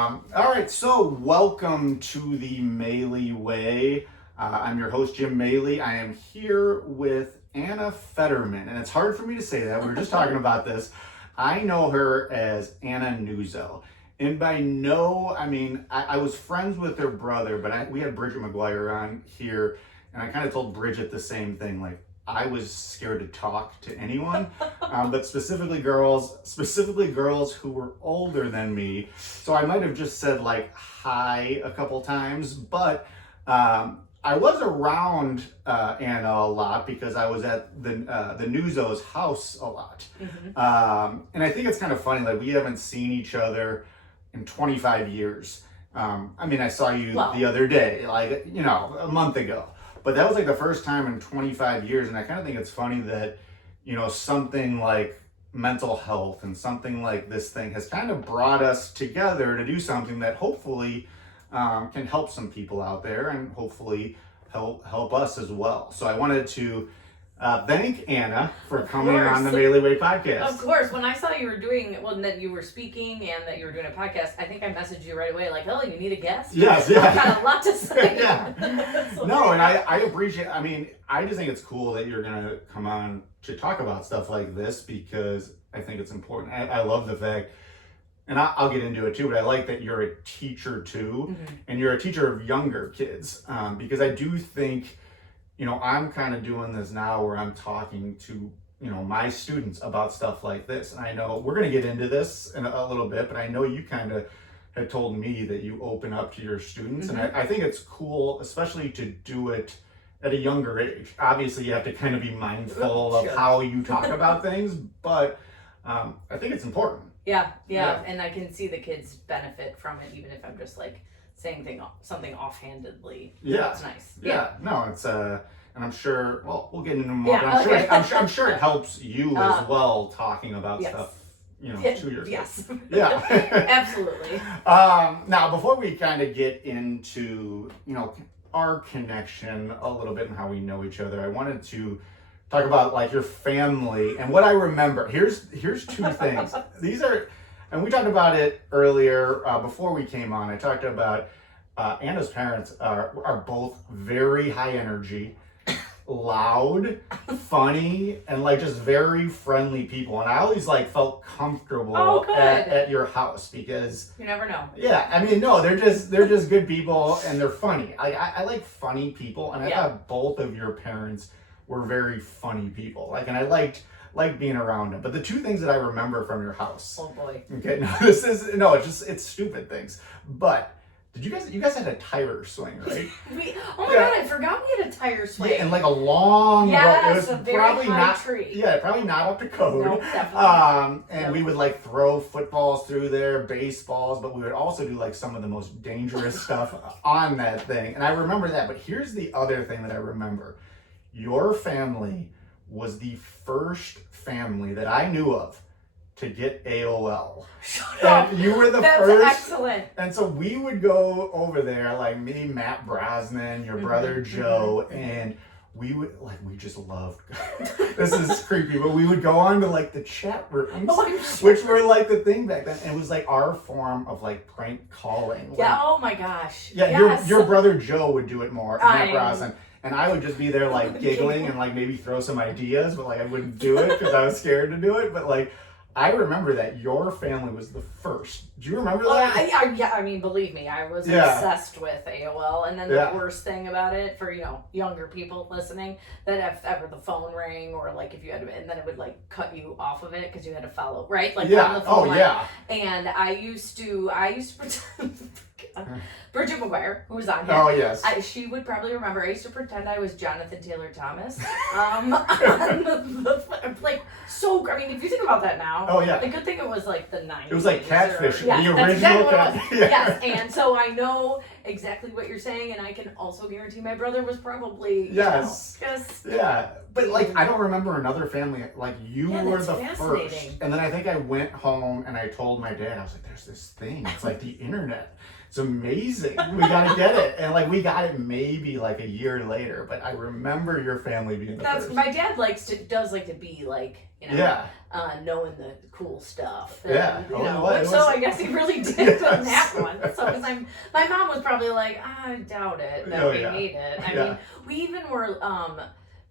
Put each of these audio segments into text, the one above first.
All right, so welcome to the Maley Way. I'm your host, Jim Maley. I am here with Anna Fetterman, and it's hard for me to say that. We were just talking about this. I know her as Anna Nuzzo, and by I was friends with her brother, but we had Bridget McGuire on here, and I kind of told Bridget the same thing, like, I was scared to talk to anyone, but specifically girls who were older than me. So I might have just said like hi a couple times, but I was around Anna a lot because I was at the Nuzzo's house a lot. Mm-hmm. And I think it's kind of funny, like we haven't seen each other in 25 years. I saw you the other day, like, a month ago. But that was like the first time in 25 years, and I kind of think it's funny that, something like mental health and something like this thing has kind of brought us together to do something that hopefully can help some people out there and hopefully help us as well. So I wanted to thank Anna for coming on the Maley Way Podcast. Of course. When I saw you were doing, that you were speaking and that you were doing a podcast, I think I messaged you right away, like, oh, you need a guest? Yes, yeah. I've got a lot to say. Yeah. So no, and I appreciate, I just think it's cool that you're going to come on to talk about stuff like this because I think it's important. I love the fact, and I'll get into it too, but I like that you're a teacher too, mm-hmm. and you're a teacher of younger kids because I do think, I'm kind of doing this now where I'm talking to, my students about stuff like this. And I know we're going to get into this in a little bit, but I know you kind of had told me that you open up to your students. Mm-hmm. And I think it's cool, especially to do it at a younger age. Obviously, you have to kind of be mindful of how you talk about things, but I think it's important. Yeah. And I can see the kids benefit from it, even if I'm just like saying something offhandedly. Yeah. It's nice. Yeah. No, it's and I'm sure, we'll get into more, but I'm sure it helps you as well talking about stuff, to your kids. Yes. Yeah. Absolutely. Now, before we kind of get into, our connection a little bit and how we know each other, I wanted to talk about like your family and what I remember. Here's two things. These are, and we talked about it earlier before we came on. I talked about Anna's parents are both very high energy, loud, funny, and like just very friendly people. And I always like felt comfortable at your house because you never know. Yeah, no, they're just good people and they're funny. I like funny people, and I thought both of your parents were very funny people. Like, and I liked being around them. But the two things that I remember from your house. Oh boy. Okay, it's stupid things. But you guys had a tire swing, right? God, I forgot we had a tire swing. Yeah, and like a long it was a very probably high not tree. Yeah, probably not up to code. No, definitely. And we would like throw footballs through there, baseballs, but we would also do like some of the most dangerous stuff on that thing. And I remember that, but here's the other thing that I remember. Your family was the first family that I knew of to get AOL. Shut up. And you were the That's first. Excellent. And so we would go over there, like me, Matt Brosnan, your brother Joe, and we just loved, this is creepy, but we would go on to like the chat rooms, which were like the thing back then. And it was like our form of like prank calling. Yeah, like, oh my gosh. Yeah, yes. your brother Joe would do it more, Matt Brosnan. And I would just be there like giggling and like maybe throw some ideas, but like I wouldn't do it because I was scared to do it. But like, I remember that your family was the first. Do you remember that? Believe me, I was obsessed with AOL. And then the worst thing about it for, younger people listening, that if ever the phone rang or like if you had to, and then it would like cut you off of it because you had to follow, right? Like on the phone line. And I used to pretend, Bridget McGuire, who was on here. Oh, yes. She would probably remember. I used to pretend I was Jonathan Taylor Thomas. If you think about that now. Oh, yeah. The good thing it was like the 90s. It was like Catfish. The original Catfish. Yeah. Yes, and so I know, exactly what you're saying, and I can also guarantee my brother was probably yes, just But like, I don't remember another family like you were the first. And then I think I went home and I told my dad, I was like, "There's this thing. It's like the internet. It's amazing. We gotta get it." And like, we got it maybe like a year later. But I remember your family being the first. My dad does like to be like, knowing the cool stuff. And, so I guess he really did on that one. So because my mom was probably like, I doubt it that we need it. I mean, we even were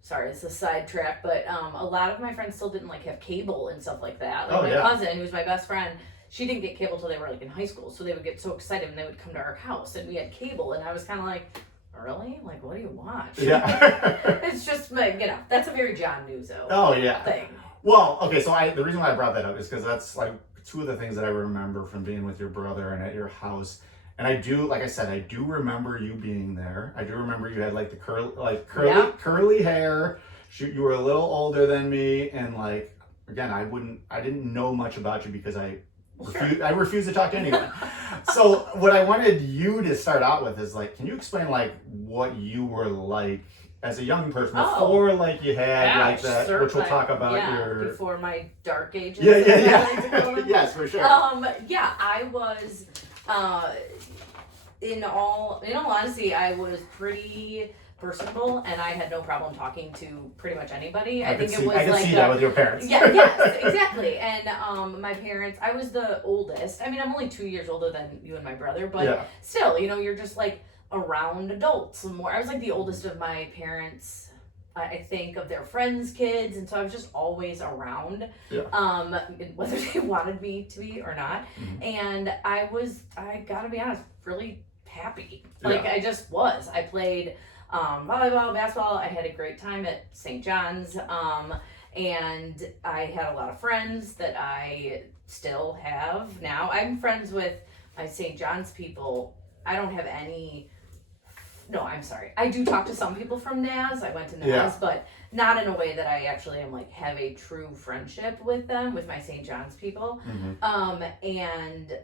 sorry, it's a sidetrack, but a lot of my friends still didn't like have cable and stuff like that. Like my cousin, who was my best friend, she didn't get cable till they were like in high school, so they would get so excited when they would come to our house and we had cable, and I was kind of like, really? Like, what do you watch? Yeah. It's just like, that's a very John Nuzzo thing. Well, okay, so the reason why I brought that up is because that's like two of the things that I remember from being with your brother and at your house. And I do, like I said, I do remember you being there. I do remember you had like the curly hair. You were a little older than me, and like, again, I didn't know much about you because I refuse to talk to anyone. So what I wanted you to start out with is like, can you explain like what you were like as a young person before like you had like that, which we'll talk about before my dark ages. Yes, for sure. I was in all honesty, I was pretty personable, and I had no problem talking to pretty much anybody. I can see that with your parents. Yes, exactly. And my parents, I was the oldest. I mean, I'm only 2 years older than you and my brother, but still, you're just like around adults more. I was like the oldest of my parents, I think, of their friends' kids, and so I was just always around, whether they wanted me to be or not. Mm-hmm. And I gotta be honest, really happy. Like I just was. I played volleyball, basketball. I had a great time at St. John's, and I had a lot of friends that I still have now. I'm friends with my St. John's people. I don't have any. No, I'm sorry. I do talk to some people from NAS. I went to NAS, but not in a way that I actually am like have a true friendship with them, with my St. John's people. Mm-hmm. And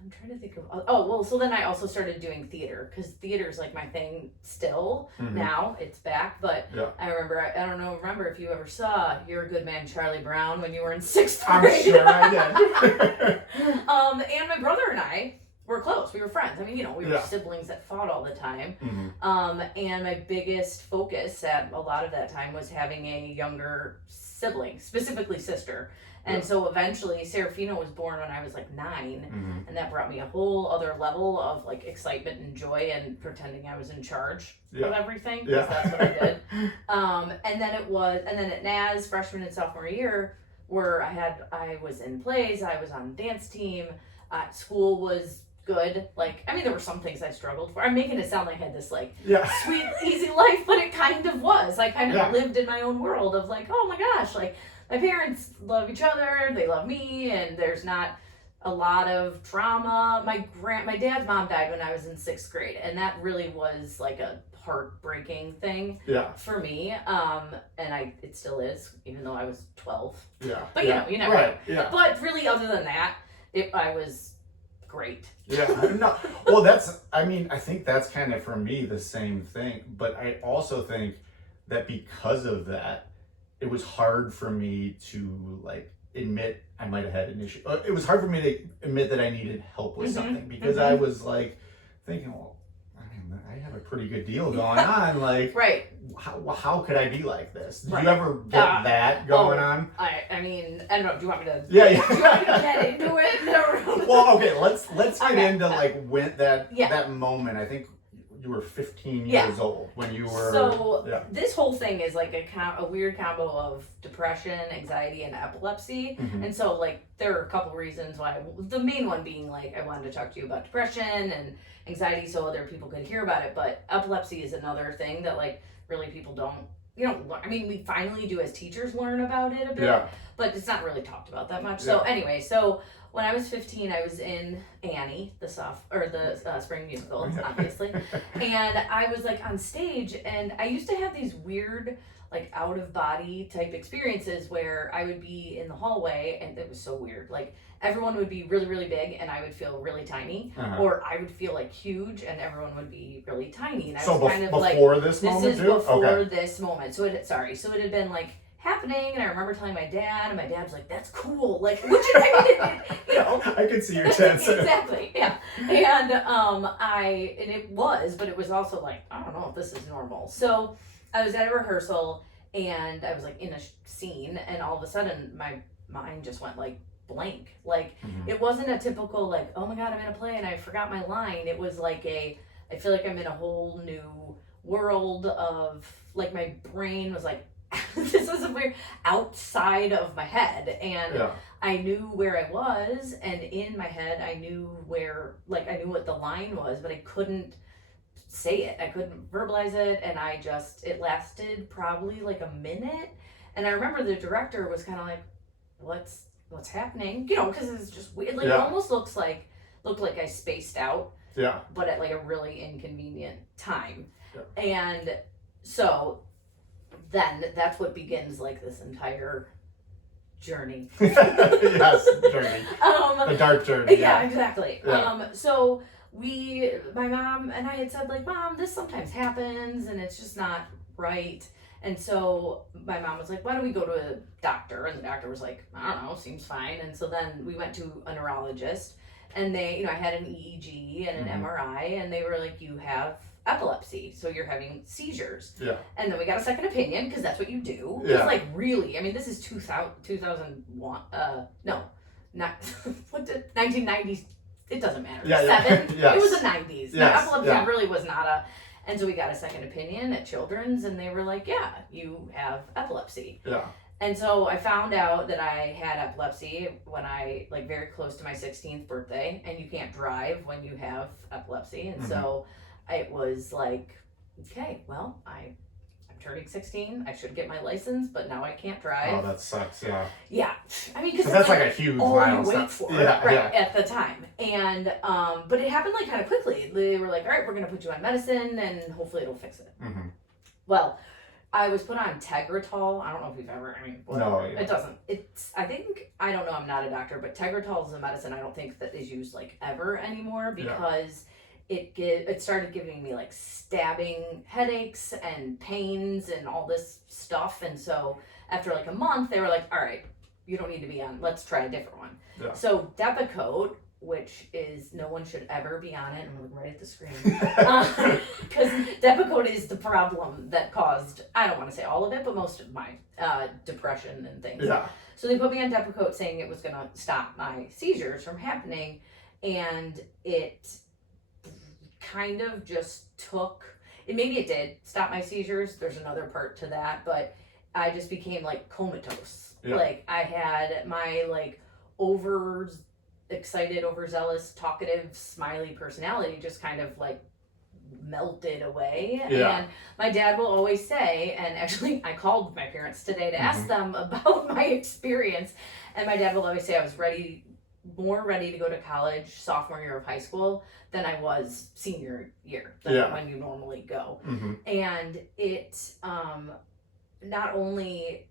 I'm trying to think of, so then I also started doing theater, because theater is like my thing still. Mm-hmm. Now it's back, but I remember if you ever saw You're a Good Man, Charlie Brown when you were in 6th grade. I'm sure I did. And my brother and I were close. We were friends. I mean, we were siblings that fought all the time. Mm-hmm. And my biggest focus at a lot of that time was having a younger sibling, specifically sister. And so eventually Serafina was born when I was like 9, mm-hmm. and that brought me a whole other level of like excitement and joy and pretending I was in charge of everything, because that's what I did. And then at NAS freshman and sophomore year, where I was in plays, I was on dance team, school was good. Like, I mean, there were some things I struggled for. I'm making it sound like I had this like sweet, easy life, but it kind of was. I kind of lived in my own world of like, oh my gosh, like my parents love each other, they love me, and there's not a lot of trauma. My dad's mom died when I was in 6th grade, and that really was like a heartbreaking thing for me. And it still is, even though I was 12. Yeah. But you never know. Yeah. But really, other than that, I was great. Yeah. No. Well, I think that's kind of for me the same thing. But I also think that because of that, it was hard for me to like admit I might have had an issue. It was hard for me to admit that I needed help with something, because I was like thinking, well, I mean, I have a pretty good deal going on. Like, how could I be like this? Did you ever get that going on? I mean, I don't know. Do you want me to? Yeah. Do you want me to get into it? No. Well, okay. Let's get into like when that moment. I think you were 15 years old when you were. So this whole thing is like a weird combo of depression, anxiety, and epilepsy. Mm-hmm. And so like there are a couple reasons why. The main one being like I wanted to talk to you about depression and anxiety so other people could hear about it. But epilepsy is another thing that like really people don't. I mean, we finally do as teachers learn about it a bit, but it's not really talked about that much. So anyway, when I was 15, I was in Annie, the spring musical, obviously, and I was like on stage, and I used to have these weird like out of body type experiences where I would be in the hallway, and it was so weird. Like everyone would be really, really big, and I would feel really tiny, or I would feel like huge, and everyone would be really tiny. And I was kind of like, this moment, is before this moment. So it had been like happening, and I remember telling my dad, and my dad was like, "That's cool," like, which I could see your dad saying exactly, yeah, and it was, but it was also like, I don't know if this is normal. So I was at a rehearsal, and I was like in a scene, and all of a sudden my mind just went like blank. Like it wasn't a typical like, oh my god, I'm in a play and I forgot my line. It was like I feel like I'm in a whole new world of like, my brain was like, this is a weird outside of my head, and I knew where I was, and in my head I knew I knew what the line was, but I couldn't say it. I couldn't verbalize it, and it lasted probably like a minute, and I remember the director was kind of like, what's happening, because it's just weird, like it almost looked like I spaced out, but at like a really inconvenient time, and so then that's what begins like this entire journey. Yes, journey. The dark journey. Yeah, exactly. So my mom and I had said like, Mom, this sometimes happens and it's just not right. And so my mom was like, why don't we go to a doctor? And the doctor was like, I don't know, seems fine. And so then we went to a neurologist, and they, I had an EEG and an MRI, and they were like, you have epilepsy, so you're having seizures. And then we got a second opinion, because that's what you do. It's like, really, I mean, this is 2001, no, not, 1990s, it doesn't matter. Seven, it was the 90s. Epilepsy really was not and so we got a second opinion at Children's, and they were like, yeah, you have epilepsy. And so I found out that I had epilepsy when I, like, very close to my 16th birthday, and you can't drive when you have epilepsy. And so it was like, okay, well, I'm turning 16. I should get my license, but now I can't drive. Oh, that sucks, Yeah. I mean, because that's like a huge milestone. Wait for at the time. And, but it happened like kind of quickly. They were like, all right, we're going to put you on medicine, and hopefully it'll fix it. Well, I was put on Tegretol. I don't know if you've ever, no, it doesn't. I don't know, I'm not a doctor, but Tegretol is a medicine I don't think that is used like ever anymore, because it started giving me like stabbing headaches and pains and all this stuff. And so after like a month, they were like, all right, you don't need to be on, let's try a different one. So Depakote, which is, no one should ever be on it. I'm looking right at the screen. Because Depakote is the problem that caused, I don't want to say all of it, but most of my depression and things. So they put me on Depakote saying it was going to stop my seizures from happening. And it kind of just maybe it did stop my seizures. There's another part to that, but I just became like comatose. Like I had my like excited, overzealous, talkative, smiley personality just kind of like melted away. And my dad will always say, and actually I called my parents today to ask them about my experience, and my dad will always say I was more ready to go to college sophomore year of high school than I was senior year, when you normally go. And it not only,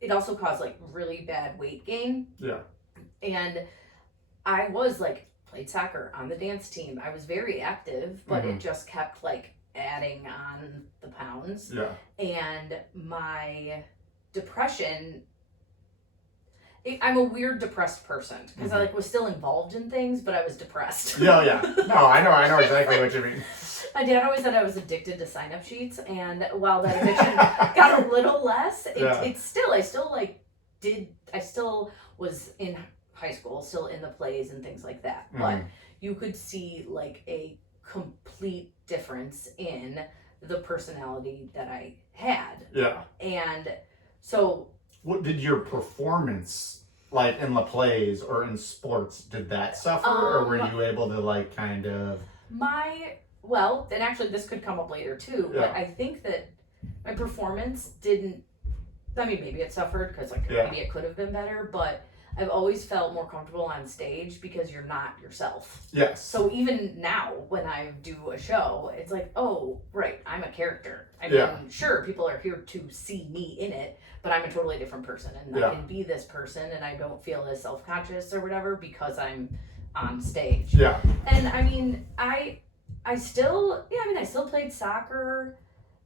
it also caused like really bad weight gain. And I was like, played soccer on the dance team. I was very active, but it just kept like adding on the pounds. And my depression, I'm a weird depressed person, because I like was still involved in things, but I was depressed. No, I know exactly what you mean. My dad always said I was addicted to sign-up sheets, and while that addiction got a little less, I still was in high school, still in the plays and things like that. But you could see like a complete difference in the personality that I had. And so, what did your performance, like in the plays or in sports, did that suffer, or were you able to like kind of? And actually this could come up later too, but I think that my performance didn't, I mean, maybe it suffered because like maybe it could have been better, but I've always felt more comfortable on stage because you're not yourself. Yes. So even now when I do a show, it's like, oh, right, I'm a character. I mean, sure, people are here to see me in it, but I'm a totally different person, and I can be this person, and I don't feel as self-conscious or whatever because I'm on stage. Yeah. And I mean, I still played soccer.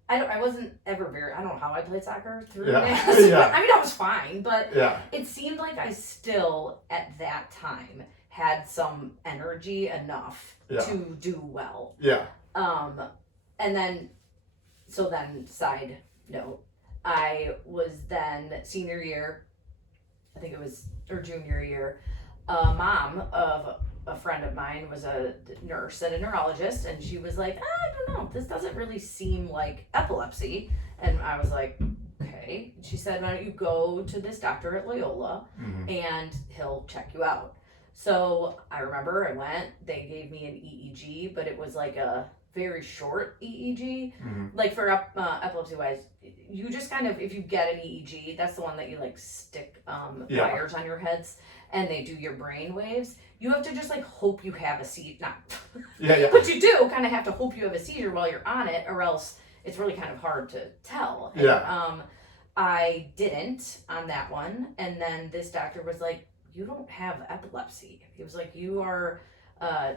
I wasn't ever I don't know how I played soccer through mass. I mean, I was fine, but it seemed like I still, at that time, had some energy enough to do well. Yeah. And then, side note, I was then senior year, I think it was, or junior year, mom of a friend of mine was a nurse and a neurologist, and she was like, I don't know, this doesn't really seem like epilepsy. And I was like, okay. She said, why don't you go to this doctor at Loyola and he'll check you out. So I remember I went, they gave me an EEG, but it was like a very short EEG. Like for epilepsy wise, you just kind of, if you get an EEG, that's the one that you like stick wires on your heads and they do your brain waves. You have to just like hope you have a seizure. But you do kind of have to hope you have a seizure while you're on it, or else it's really kind of hard to tell. And, I didn't on that one, and then this doctor was like, you don't have epilepsy. He was like, you are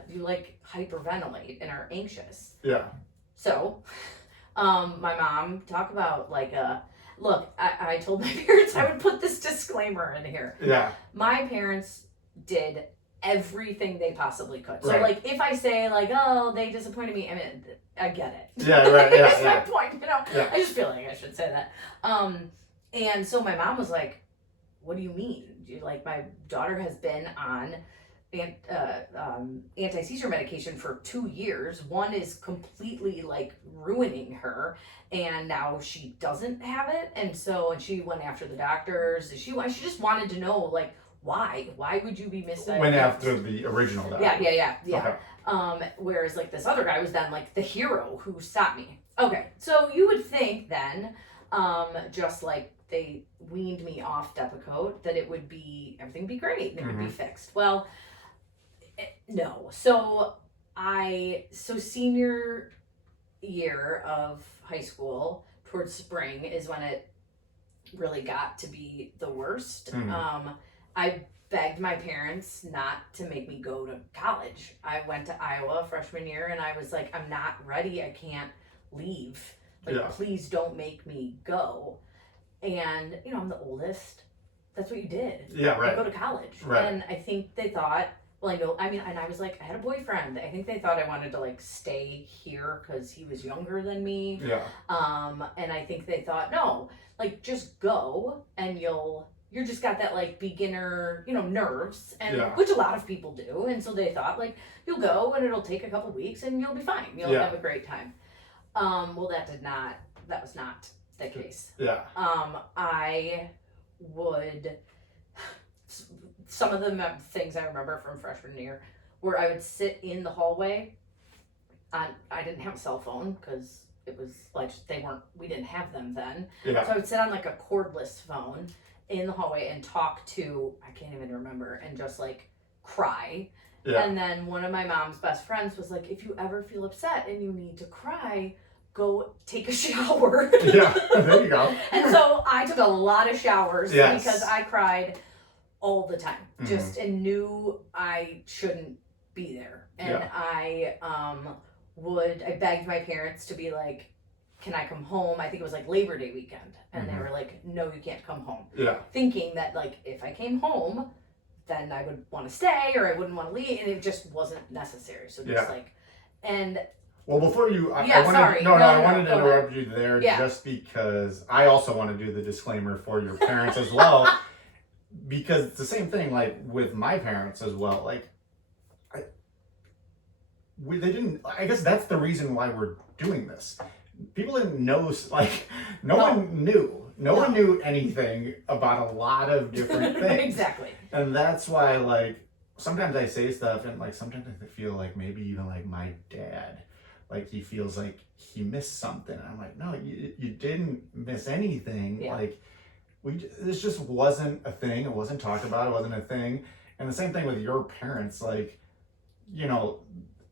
you like hyperventilate and are anxious. So my mom, talk about like look, I told my parents I would put this disclaimer in here. My parents did everything they possibly could. So like if I say like, oh, they disappointed me, I mean, I get it. That's my point, you know. I just feel like I should say that. And so my mom was like, what do you mean? Like, my daughter has been on anti-seizure medication for 2 years. One is completely like ruining her, and now she doesn't have it. And she went after the doctors. She just wanted to know, like, why would you be misdiagnosed? Went after the original doctor. Yeah. Okay. Whereas like this other guy was then like the hero who stopped me. Okay, so you would think then, just like they weaned me off Depakote, that it would be, everything would be great and it would be fixed. Well, no. So senior year of high school, towards spring, is when it really got to be the worst. I begged my parents not to make me go to college. I went to Iowa freshman year, and I was like, I'm not ready. I can't leave. Like, please don't make me go. And, you know, I'm the oldest. That's what you did. I go to college. And I think they thought, and I was like, I had a boyfriend. I think they thought I wanted to like stay here because he was younger than me. And I think they thought, no, like, just go and you're just got that like beginner, you know, nerves, and which a lot of people do. And so they thought, like, you'll go and it'll take a couple weeks and you'll be fine. You'll have a great time. Well, that was not the case. I would, some of the things I remember from freshman year where I would sit in the hallway. I didn't have a cell phone because it was like we didn't have them then. So I would sit on like a cordless phone in the hallway and talk to, I can't even remember, and just like cry. And then one of my mom's best friends was like, if you ever feel upset and you need to cry, go take a shower. There you go. And so I took a lot of showers because I cried all the time, just, and knew I shouldn't be there. And I begged my parents to be like, can I come home? I think it was like Labor Day weekend. And they were like, no, you can't come home. Thinking that like, if I came home, then I would want to stay or I wouldn't want to leave. And it just wasn't necessary. So just like, and... Well, before you, I wanted to interrupt you there just because I also want to do the disclaimer for your parents as well. Because it's the same thing, like, with my parents as well. Like, they didn't, I guess that's the reason why we're doing this. People didn't know, like, no one knew. No one knew anything about a lot of different things. Exactly. And that's why, like, sometimes I say stuff and, like, sometimes I feel like maybe even, like, my dad, like, he feels like he missed something. And I'm like, no, you didn't miss anything. Like, this just wasn't a thing. It wasn't talked about. It wasn't a thing. And the same thing with your parents, like, you know,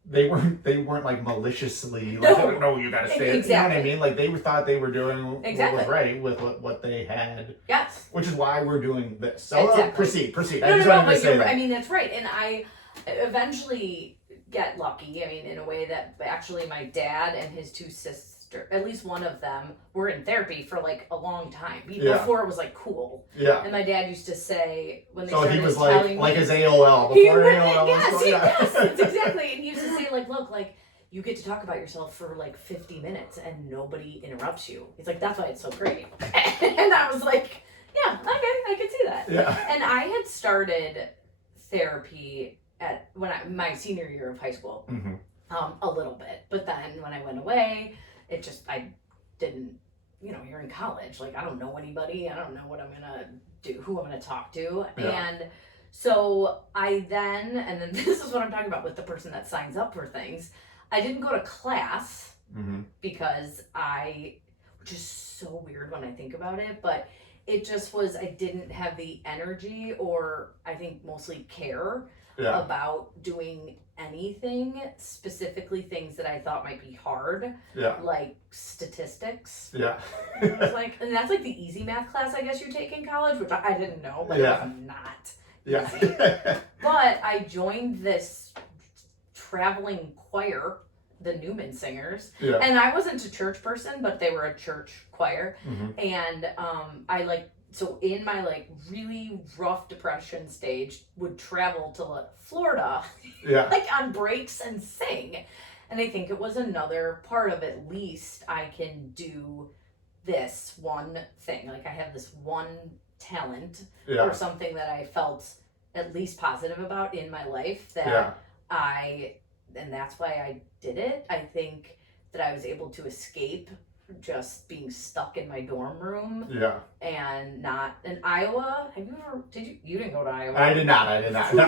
they weren't like maliciously like, oh, no, you gotta stay. Exactly. You know what I mean? Like they thought they were doing what was right with what they had. Yes. Which is why we're doing this. So proceed. No, I just wanted to say that. I mean, that's right. And I eventually get lucky. I mean, in a way that actually my dad and his two sisters, at least one of them, were in therapy for like a long time before it was like cool. Yeah. And my dad used to say when they so started he was telling like me, his AOL before AOL was cool. Yes, that's exactly. And he used to say like, look, like you get to talk about yourself for like 50 minutes and nobody interrupts you. He's like, that's why it's so great. And I was like, yeah, okay, I can see that. Yeah. And I had started therapy at my senior year of high school, a little bit. But then when I went away, I didn't, you know, you're in college. Like, I don't know anybody. I don't know what I'm going to do, who I'm going to talk to. Yeah. And so and then this is what I'm talking about with the person that signs up for things. I didn't go to class because which is so weird when I think about it, but it just was, I didn't have the energy or I think mostly care about doing anything, specifically things that I thought might be hard, like statistics. Yeah. And I was like, and that's like the easy math class I guess you take in college, which I didn't know, but it was not easy. But I joined this traveling choir, the Newman Singers, and I wasn't a church person, but they were a church choir, and so in my like really rough depression stage, would travel to Florida, like on breaks and sing. And I think it was another part of at least I can do this one thing. Like I have this one talent or something that I felt at least positive about in my life that and that's why I did it. I think that I was able to escape just being stuck in my dorm room and not in Iowa. You didn't go to Iowa? I did not no.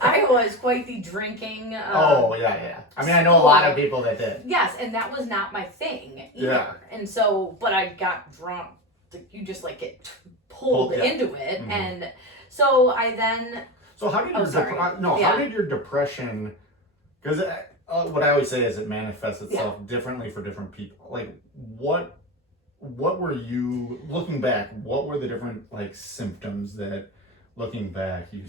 Iowa is quite the drinking I mean, I know a lot of people that did. Yes, and that was not my thing either. And so, but I got drunk. You just like get pulled into it. And so I then how did your depression, because what I always say is it manifests itself differently for different people. Like, what were you, looking back, what were the different, like, symptoms that, looking back, you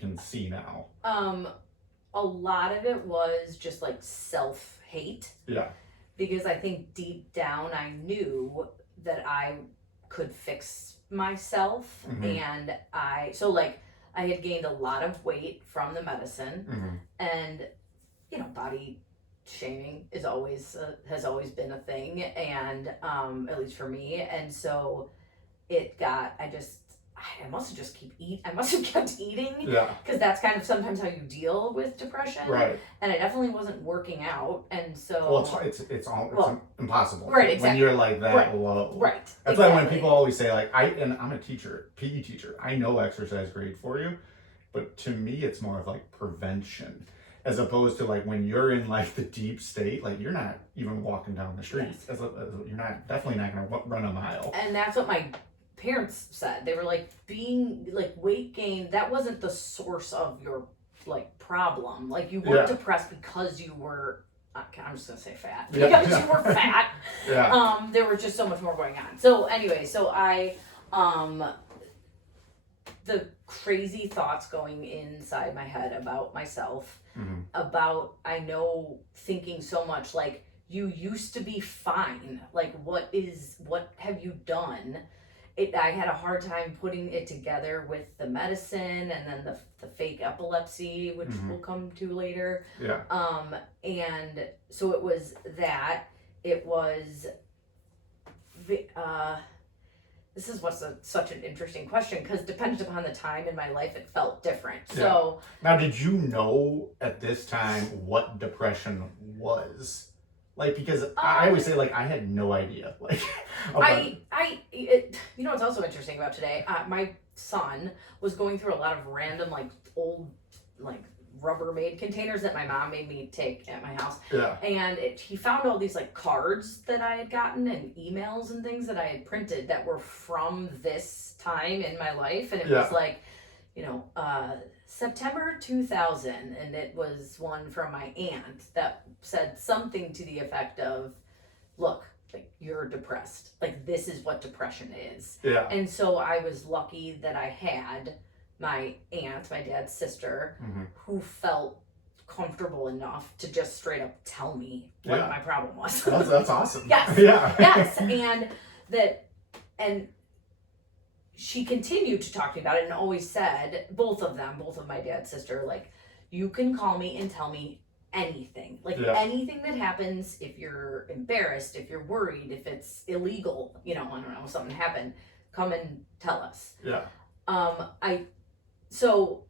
can see now? A lot of it was just, like, self-hate. Yeah. Because I think deep down I knew that I could fix myself. And I had gained a lot of weight from the medicine. And you know, body shaming has always been a thing, and at least for me. And so I must have kept eating, because that's kind of sometimes how you deal with depression, right? And I definitely wasn't working out, and so it's impossible, right? Exactly. When you're like that low, right? That's why when people always say like I'm a teacher, PE teacher, I know exercise is great for you, but to me it's more of like prevention. As opposed to like when you're in like the deep state, like you're not even walking down the street. Yes. You're definitely not going to run a mile. And that's what my parents said. They were like, being like weight gain, that wasn't the source of your like problem. Like you weren't depressed because you were, I'm just going to say fat. Because you were fat. There was just so much more going on. So anyway, the crazy thoughts going inside my head about myself, about, I know, thinking so much like, you used to be fine. Like, what have you done? I had a hard time putting it together with the medicine and then the fake epilepsy, which we'll come to later. And so it was that. It was this is what's such an interesting question, because dependent upon the time in my life, it felt different. So now, did you know at this time what depression was? Like, because I always say, like, I had no idea. Like, you know what's also interesting about today? My son was going through a lot of random, like, old, like, Rubbermaid containers that my mom made me take at my house. Yeah. And he found all these like cards that I had gotten and emails and things that I had printed that were from this time in my life. And it was like, September 2000. And it was one from my aunt that said something to the effect of, look, like, you're depressed. Like, this is what depression is. Yeah. And so I was lucky that I had my aunt, my dad's sister, who felt comfortable enough to just straight up tell me what my problem was. That's awesome. Yes. Yeah. Yes. And she continued to talk to me about it and always said, both of my dad's sister, like, you can call me and tell me anything. Like, anything that happens, if you're embarrassed, if you're worried, if it's illegal, I don't know, something happened, come and tell us. Yeah. So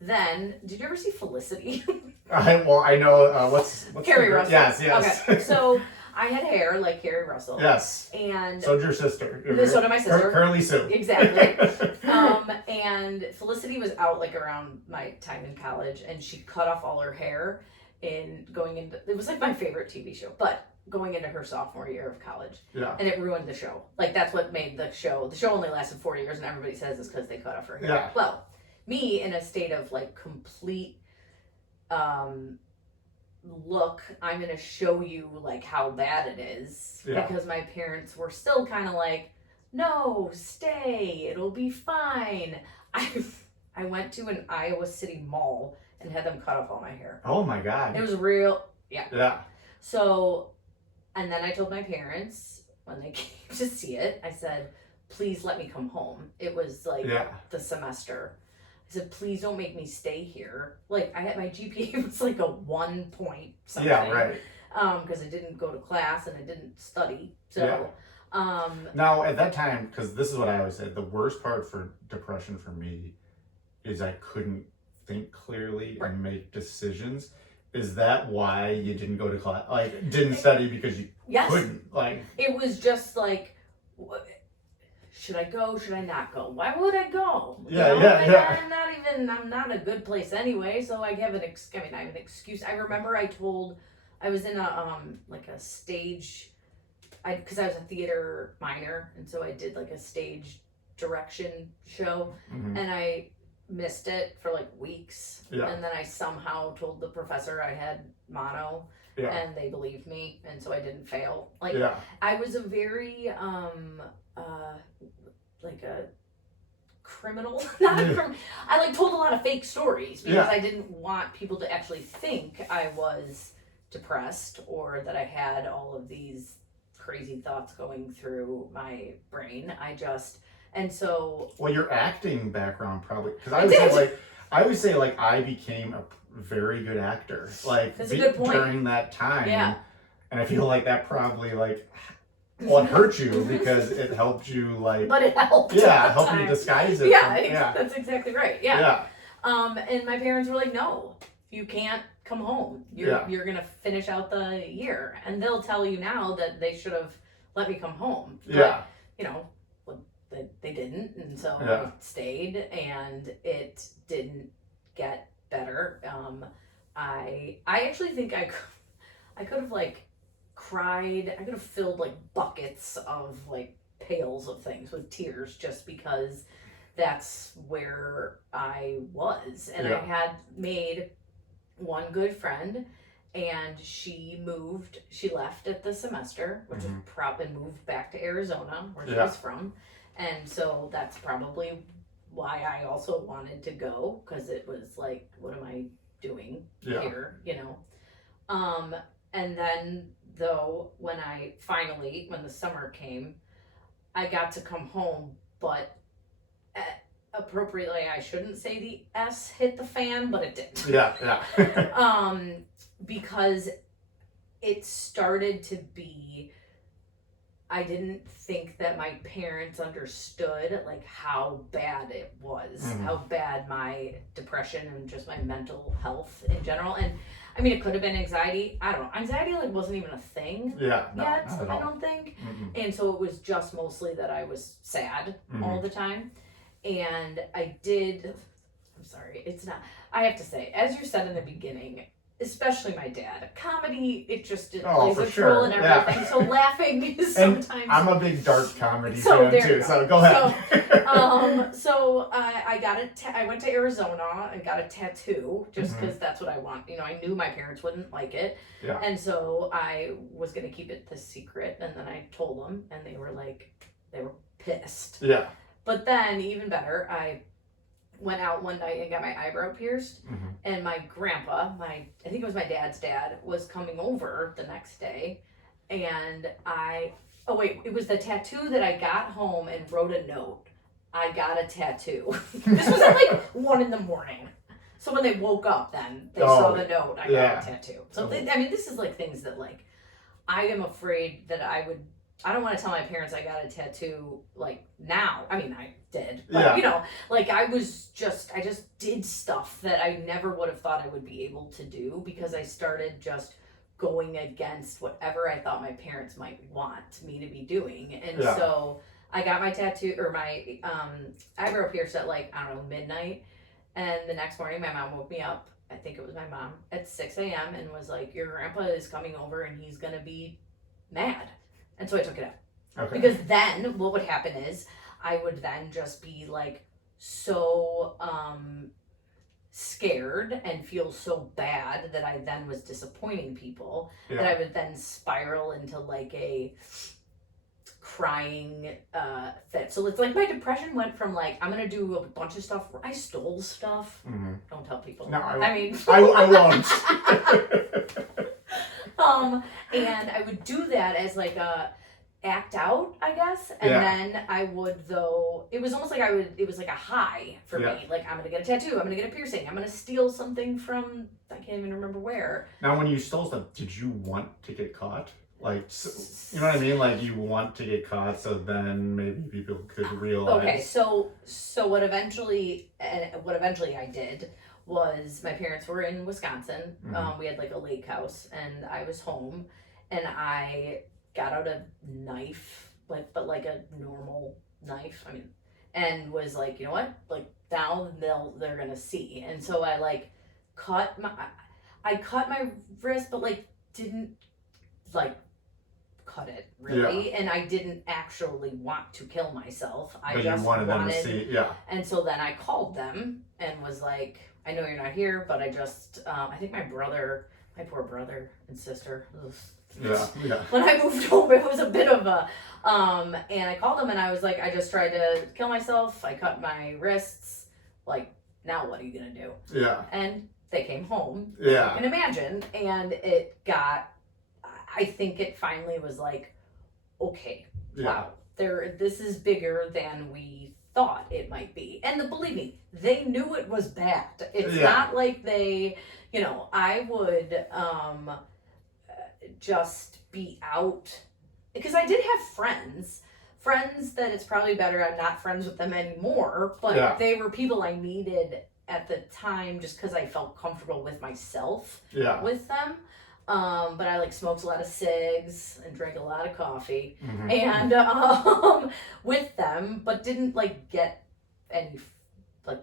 then, did you ever see Felicity? I know what's Carrie Russell. Yes. Okay. So I had hair like Carrie Russell. Yes. And so did your sister. So did my sister. Curly Sue. Exactly. And Felicity was out like around my time in college, and she cut off all her hair it was like my favorite TV show, but going into her sophomore year of college. Yeah. And it ruined the show. Like, that's what made the show only lasted 4 years, and everybody says it's because they cut off her hair. Yeah. Well, me in a state of like complete look, I'm going to show you like how bad it is, because my parents were still kind of like, no, stay, it'll be fine. I went to an Iowa City mall and had them cut off all my hair. Oh my God. It was real. Yeah. Yeah. So, and then I told my parents when they came to see it, I said, please let me come home. It was like the semester. I said, please don't make me stay here. Like, I had my GPA was like a 1 point something. Yeah, right. Because I didn't go to class and I didn't study. So, now at that time, because this is what I always said, the worst part for depression for me is I couldn't think clearly and make decisions. Is that why you didn't go to class? Like, didn't study because you couldn't? Like, it was just like, should I go? Should I not go? Why would I go? I'm not in a good place anyway, so I have an excuse. I remember I was in a stage, because I was a theater minor, and so I did like a stage direction show, and I missed it for like weeks, and then I somehow told the professor I had mono, and they believed me, and so I didn't fail. Like, I was a very like a criminal, not a criminal. I like told a lot of fake stories because I didn't want people to actually think I was depressed or that I had all of these crazy thoughts going through my brain. Well, your acting background probably, because I would say I became a very good actor. Like, that's a good point. During that time, and I feel like that probably it hurt you because it helped you But it helped. Yeah, it helped you disguise it. That's exactly right. Yeah. And my parents were like, no, you can't come home. You're gonna finish out the year, and they'll tell you now that they should have let me come home. But, they didn't, and so I stayed, and it didn't get better. I actually think I could have cried. I could have filled buckets of pails of things with tears just because that's where I was. And I had made one good friend, and she left at the semester, which was and moved back to Arizona, where she was from. And so that's probably why I also wanted to go, because it was like, what am I doing here, And then, though, when the summer came, I got to come home, but appropriately, I shouldn't say the S hit the fan, but it did. Because it started to be, I didn't think that my parents understood how bad it was, how bad my depression and just my mental health in general. And I mean, it could have been anxiety. I don't know. Anxiety wasn't even a thing yet, I don't think. And so it was just mostly that I was sad all the time. And I did I'm sorry, it's not. I have to say, as you said in the beginning, especially my dad, comedy, it plays a role in everything. So laughing is sometimes. I'm a big dark comedy fan too. So go ahead. So I went to Arizona and got a tattoo just because that's what I want. I knew my parents wouldn't like it, and so I was gonna keep it the secret. And then I told them, and they were pissed. Yeah. But then, even better, I went out one night and got my eyebrow pierced, and my grandpa, I think it was my dad's dad, was coming over the next day, and it was the tattoo that I got home and wrote a note. I got a tattoo. This was at 1 a.m. So when they woke up, then they saw the note. I got a tattoo. So this is things that I am afraid that I don't want to tell my parents I got a tattoo now. I did, but I just did stuff that I never would have thought I would be able to do because I started just going against whatever I thought my parents might want me to be doing. And so I got my tattoo or my eyebrow pierced at midnight. And the next morning my mom woke me up. I think it was my mom at 6 a.m. and was like, your grandpa is coming over and he's going to be mad. And so I took it out. Okay. Because then what would happen is I would then just be so scared and feel so bad that I then was disappointing people that I would then spiral into a crying fit. So it's my depression went from I'm gonna do a bunch of stuff. I stole stuff. Don't tell people. No, I won't. And I would do that as a act out, I guess. And then I would, it was almost it was a high for me. I'm going to get a tattoo. I'm going to get a piercing. I'm going to steal something from, I can't even remember where. Now, when you stole stuff, did you want to get caught? You know what I mean? You want to get caught so then maybe people could realize. Okay, so what eventually I did was my parents were in Wisconsin. We had a lake house and I was home and I got out a knife, but a normal knife. And was you know what? Now they're gonna see. And so I cut my wrist, but didn't cut it really. And I didn't actually want to kill myself. But just wanted them to see. Yeah. And so then I called them and was I know you're not here, but I just I think my poor brother and sister. Yeah. When I moved home, it was a bit of a, and I called them and I was I just tried to kill myself. I cut my wrists. Now what are you going to do? Yeah. And they came home. Yeah. You can imagine. And I think it finally was okay, wow, this is bigger than we thought it might be. And believe me, they knew it was bad. It's not they, I would, just be out because I did have friends that it's probably better I'm not friends with them anymore, but they were people I needed at the time just because I felt comfortable with myself with them. But I smoked a lot of cigs and drank a lot of coffee and with them, but didn't get any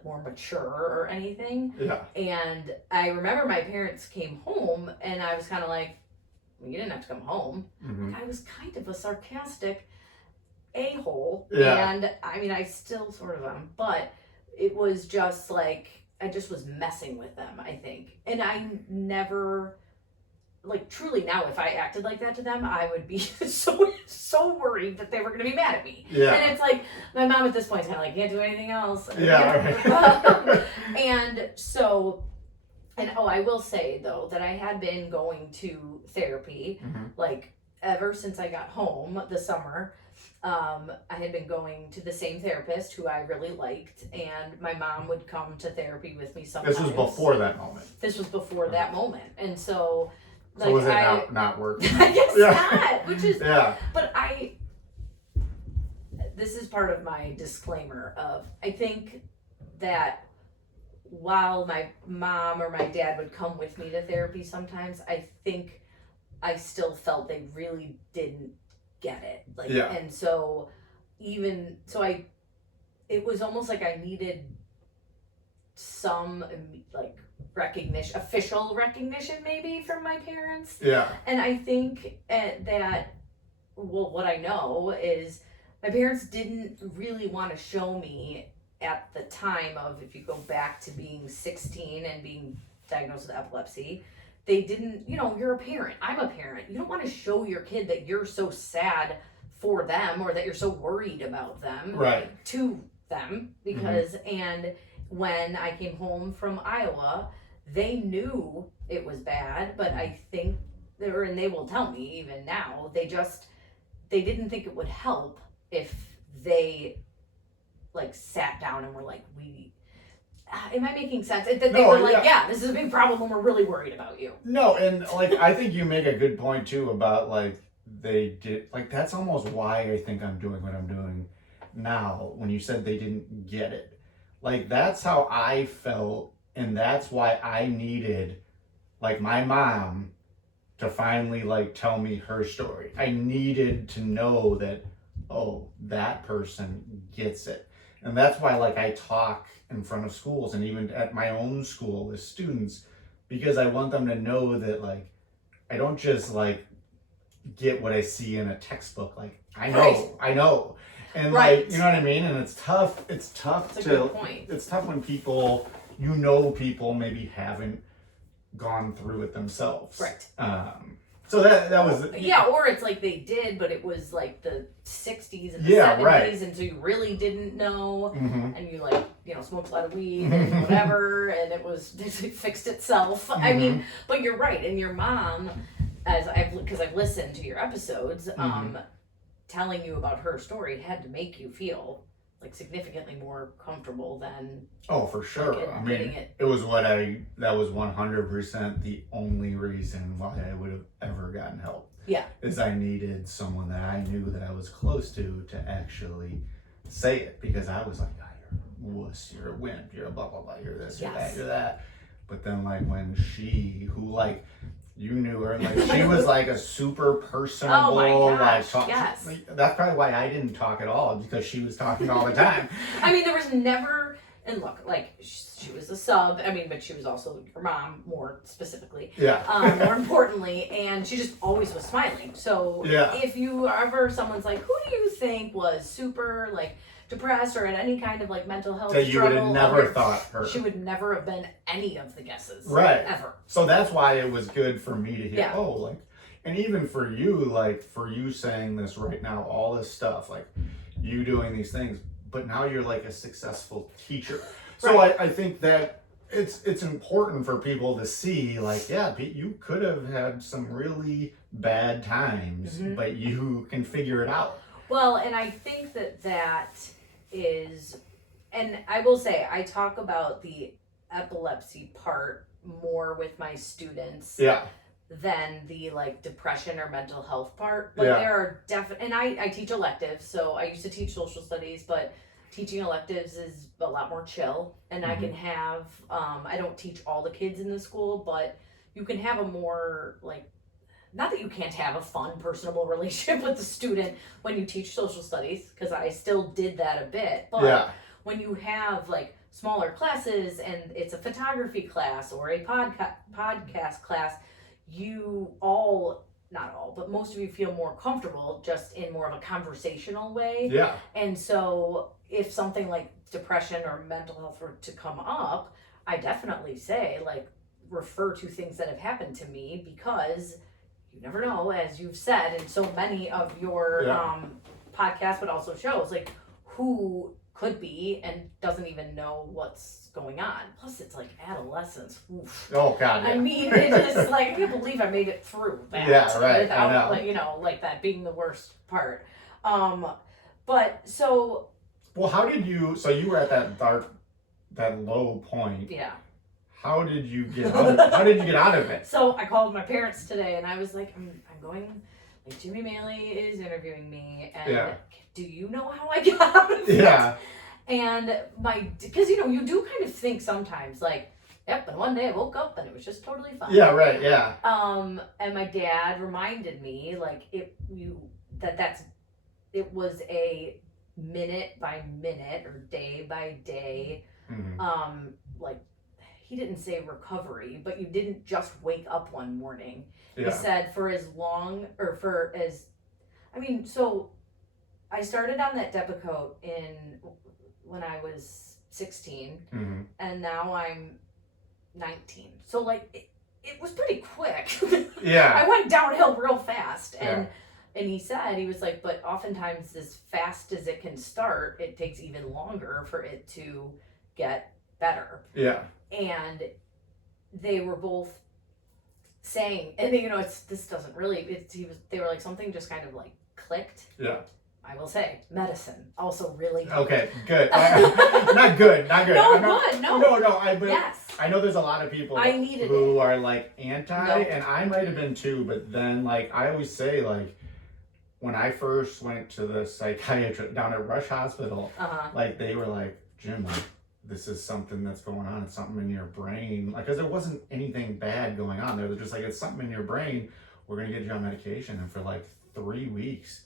more mature or anything. And I remember my parents came home and I was kind of you didn't have to come home. I was kind of a sarcastic a-hole. And I still sort of am, but it was just I just was messing with them, I think. And I never, truly now, if I acted like that to them, I would be so worried that they were going to be mad at me. And it's my mom at this point is kind of can't do anything else. And so, and I will say though that I had been going to therapy ever since I got home this summer. I had been going to the same therapist who I really liked, and my mom would come to therapy with me sometimes. This was before that moment. This was before that moment, and so. So was it not working? I guess not, which is. But this is part of my disclaimer of I think that. While my mom or my dad would come with me to therapy sometimes, I think I still felt they really didn't get it. And so it was almost I needed some like official recognition maybe from my parents. Yeah. And I think that, well, what I know is my parents didn't really want to show me at the time of, if you go back to being 16 and being diagnosed with epilepsy, they didn't, you're a parent. I'm a parent. You don't want to show your kid that you're so sad for them or that you're so worried about them. Right. To them, because, and when I came home from Iowa, they knew it was bad, but I think, and they will tell me even now, they didn't think it would help if they like sat down and were like, am I making sense? That they were like, yeah, this is a big problem and we're really worried about you. No, and like, I think you make a good point too about like, they did, like, that's almost why I think I'm doing what I'm doing now. When you said they didn't get it, like, that's how I felt, and that's why I needed like my mom to finally like tell me her story. I needed to know that, oh, that person gets it. And that's why like I talk in front of schools and even at my own school with students, because I want them to know that like I don't just like get what I see in a textbook. Like I know. And like, you know what I mean? And it's tough. It's tough That's a good point. It's tough when people maybe haven't gone through it themselves. Right. So that was or it's like they did, but it was like the 60s and the 70s, right. And so you really didn't know, and you like smoked a lot of weed Mm-hmm. and whatever, and it fixed itself. I mean, but you're right, and your mom, because I've listened to your episodes, telling you about her story had to make you feel like significantly more comfortable than for sure. Like I mean, it was that was 100% the only reason why I would have ever gotten help. Yeah. Is I needed someone that I knew that I was close to actually say it, because I was like, oh, you're a wuss, you're a wimp, you're a blah blah blah, you're this, you're that, you're that. But then like when you knew her, like she was like a super personable, oh my gosh, yes. That's probably why I didn't talk at all, because she was talking all the time. I mean, there was never, and look, like she was a sub. I mean, but she was also your mom, more specifically. Yeah. More importantly, and she just always was smiling. So if you ever someone's like, who do you think was super like depressed or had any kind of like mental health that you struggle, would have never thought her. She would never have been any of the guesses. Right. Ever. So that's why it was good for me to hear, Yeah. And even for you saying this right now, all this stuff, like you doing these things, but now you're like a successful teacher. So right. I think that it's important for people to see, like, yeah, you could have had some really bad times, but you can figure it out. Well, and I think that is, and I will say, I talk about the epilepsy part more with my students than the like depression or mental health part. But there are and I teach electives, so I used to teach social studies, but teaching electives is a lot more chill, and I can have, I don't teach all the kids in the school, but you can have a more like, not that you can't have a fun, personable relationship with the student when you teach social studies, because I still did that a bit. But when you have like smaller classes and it's a photography class or a podcast class, you all, not all, but most of you feel more comfortable just in more of a conversational way. Yeah. And so if something like depression or mental health were to come up, I definitely say like refer to things that have happened to me, because you never know, as you've said in so many of your podcasts, but also shows, like who could be and doesn't even know what's going on. Plus, it's like adolescence. Oof. Oh God! Yeah. I mean, it's just like I can't believe I made it through that. Yeah, right. Without, like, like that being the worst part. But so. Well, how did you? So you were at that low point. Yeah. How did you get out of it? So I called my parents today and I was like, I'm going, like Jimmy Maley is interviewing me, and do you know how I got out of it? Yeah. And because you do kind of think sometimes like, yep, and one day I woke up and it was just totally fine. Yeah, right, yeah. And my dad reminded me like it was a minute by minute or day by day like, he didn't say recovery, but you didn't just wake up one morning. Yeah. He said so I started on that Depakote when I was 16, mm-hmm. and now I'm 19. So like it was pretty quick. Yeah. I went downhill real fast, and he said, he was like, but oftentimes as fast as it can start, it takes even longer for it to get better. Yeah. And they were both saying, and they were like, something just kind of like clicked. Yeah. I will say, medicine also really helped. Okay, good. Not good. No, good. No. Yes. I know there's a lot of people who are like anti, and I might have been too, but then like I always say, like, when I first went to the psychiatrist down at Rush Hospital, like they were like, Jim, like, this is something that's going on. It's something in your brain. Like, because there wasn't anything bad going on. They were just like, it's something in your brain. We're going to get you on medication. And for like 3 weeks,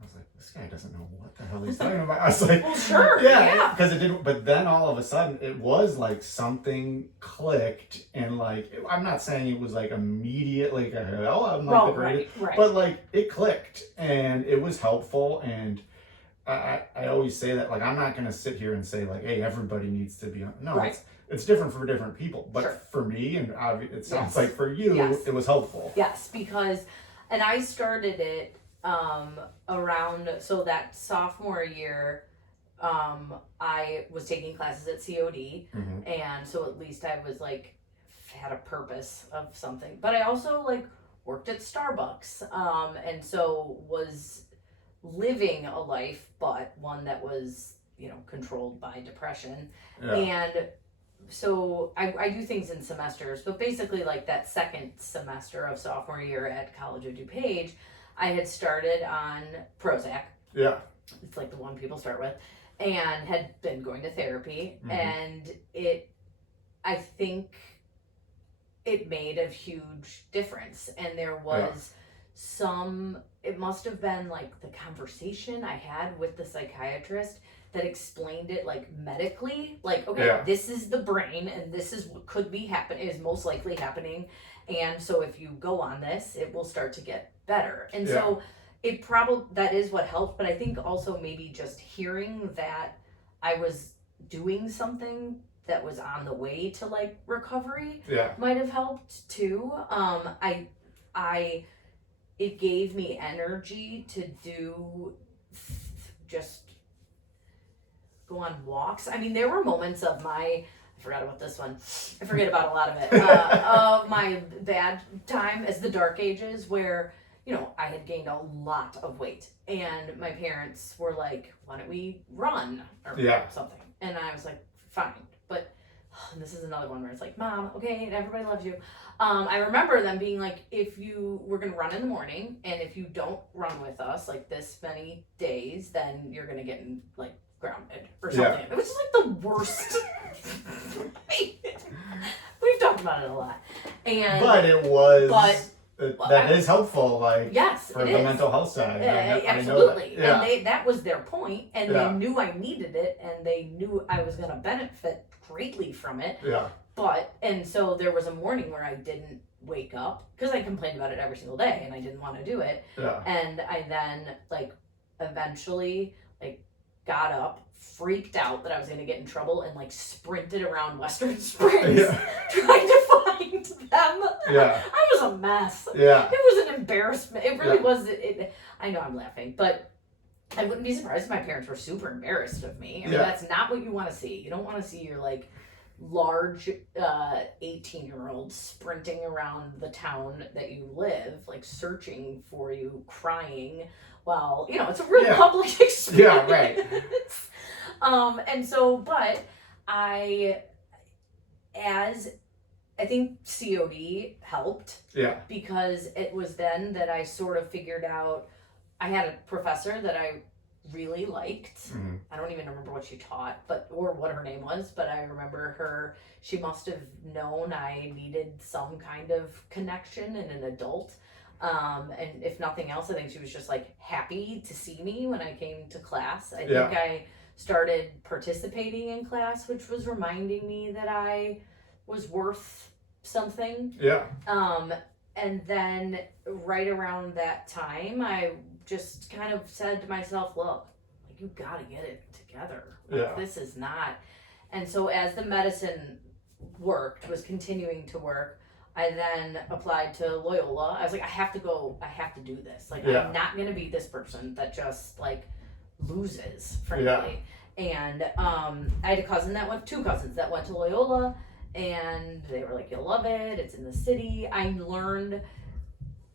I was like, this guy doesn't know what the hell he's talking about. I was like, well, sure. Yeah. Because it didn't. But then all of a sudden, it was like something clicked. And like, I'm not saying it was like immediately, I'm not the greatest. Right. But like, it clicked. And it was helpful. And I always say that, like, I'm not going to sit here and say, like, hey, everybody needs to be on. No, right. It's different for different people. But for me, and it sounds like for you, it was helpful. Yes, because, and I started it around, so that sophomore year, I was taking classes at COD, and so at least I was, like, had a purpose of something. But I also, like, worked at Starbucks, and so was living a life, but one that was, controlled by depression. And so I do things in semesters, but basically like that second semester of sophomore year at College of DuPage, I had started on Prozac. Yeah. It's like the one people start with, and had been going to therapy, and I think it made a huge difference. And there was it must have been like the conversation I had with the psychiatrist that explained it like medically, like, okay, this is the brain and this is what could be is most likely happening. And so if you go on this, it will start to get better. And so that is what helped. But I think also maybe just hearing that I was doing something that was on the way to like recovery might have helped too. It gave me energy to do just go on walks. I mean, there were moments of I forgot about this one. I forget about a lot of it. Of my bad time as the dark ages where, I had gained a lot of weight. And my parents were like, why don't we run or something? And I was like, fine. But this is another one where it's like, Mom, okay, everybody loves you. I remember them being like, we're going to run in the morning, and if you don't run with us, like this many days, then you're going to get like grounded or something. It was just like the worst. We've talked about it a lot. But it was, that is helpful, like, for the mental health side. Absolutely. I know that. And that was their point, and they knew I needed it, and they knew I was going to benefit greatly from it. And so there was a morning where I didn't wake up because I complained about it every single day and I didn't want to do it. And I then like eventually like got up, freaked out that I was going to get in trouble, and like sprinted around Western Springs trying to find them. I was a mess. It was an embarrassment. It really was. I know I'm laughing, but I wouldn't be surprised if my parents were super embarrassed of me. I mean, that's not what you want to see. You don't want to see your like large 18-year-old sprinting around the town that you live, like searching for you, crying while, it's a real public experience. And so, but I think COD helped. Because it was then that I sort of figured out, I had a professor that I really liked. I don't even remember what she taught, or what her name was, but I remember her. She must have known I needed some kind of connection in an adult. And if nothing else, I think she was just like happy to see me when I came to class. I think I started participating in class, which was reminding me that I was worth something. Yeah. And then right around that time, I just kind of said to myself, look, like, you got to get it together. Like, this is not. And so as the medicine was continuing to work, I then applied to Loyola. I was like, I have to do this. Like, I'm not going to be this person that just, like, loses, frankly. And I had two cousins that went to Loyola, and they were like, you'll love it. It's in the city. I learned.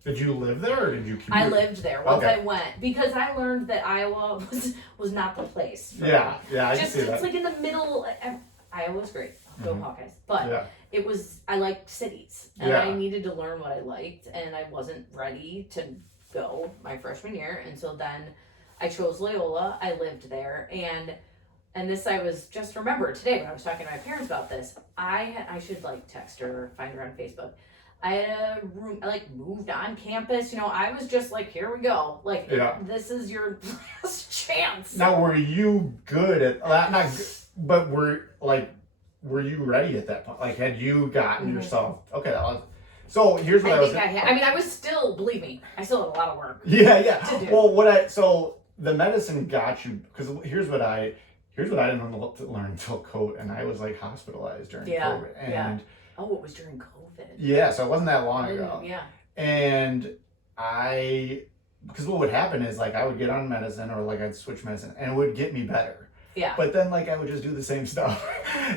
Did you live there, or did you commute? I lived there once I went, because I learned that Iowa was not the place for me. I can see that. It's like in the middle. Iowa's great. Go Hawkeyes. But it was, I liked cities, and I needed to learn what I liked, and I wasn't ready to go my freshman year. And so then I chose Loyola. I lived there, and this I was just remembered today when I was talking to my parents about this. I should like text her or find her on Facebook. I had a room, I like moved on campus. I was just like, here we go. Like, this is your last chance. Now, were you good at that? But were you ready at that point? Like, had you gotten yourself, okay, so here's what I was still, believe me, I still had a lot of work. To do. Well, so the medicine got you, because here's what I didn't learn until COVID, and I was like hospitalized during COVID. And oh, it was during COVID. Yeah, so it wasn't that long ago. Yeah. And because what would happen is, like, I would get on medicine, or like I'd switch medicine, and it would get me better. Yeah. But then, like, I would just do the same stuff.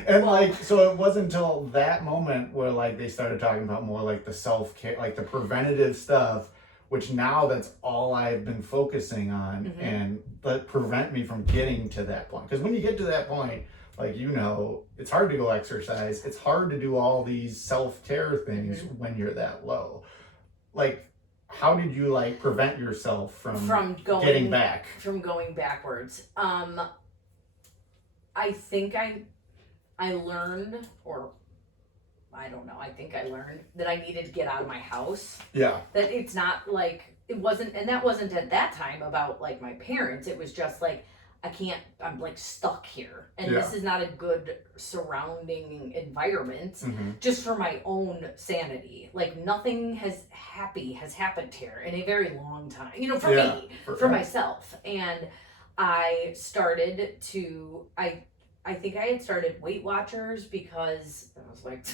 And so it wasn't until that moment where, like, they started talking about more like the self-care, like the preventative stuff, which now that's all I've been focusing on, and that prevent me from getting to that point. Because when you get to that point, like, it's hard to go exercise. It's hard to do all these self-care things when you're that low. Like, how did you, like, prevent yourself from getting back? From going backwards. I think I learned, or I don't know, I think I learned that I needed to get out of my house. Yeah. That it's not like, it wasn't, and that wasn't at that time about, like, my parents. It was just like, I'm like stuck here, and this is not a good surrounding environment, just for my own sanity. Like, nothing has happened here in a very long time, for me, for myself. And I started to, I think I had started Weight Watchers because I was like,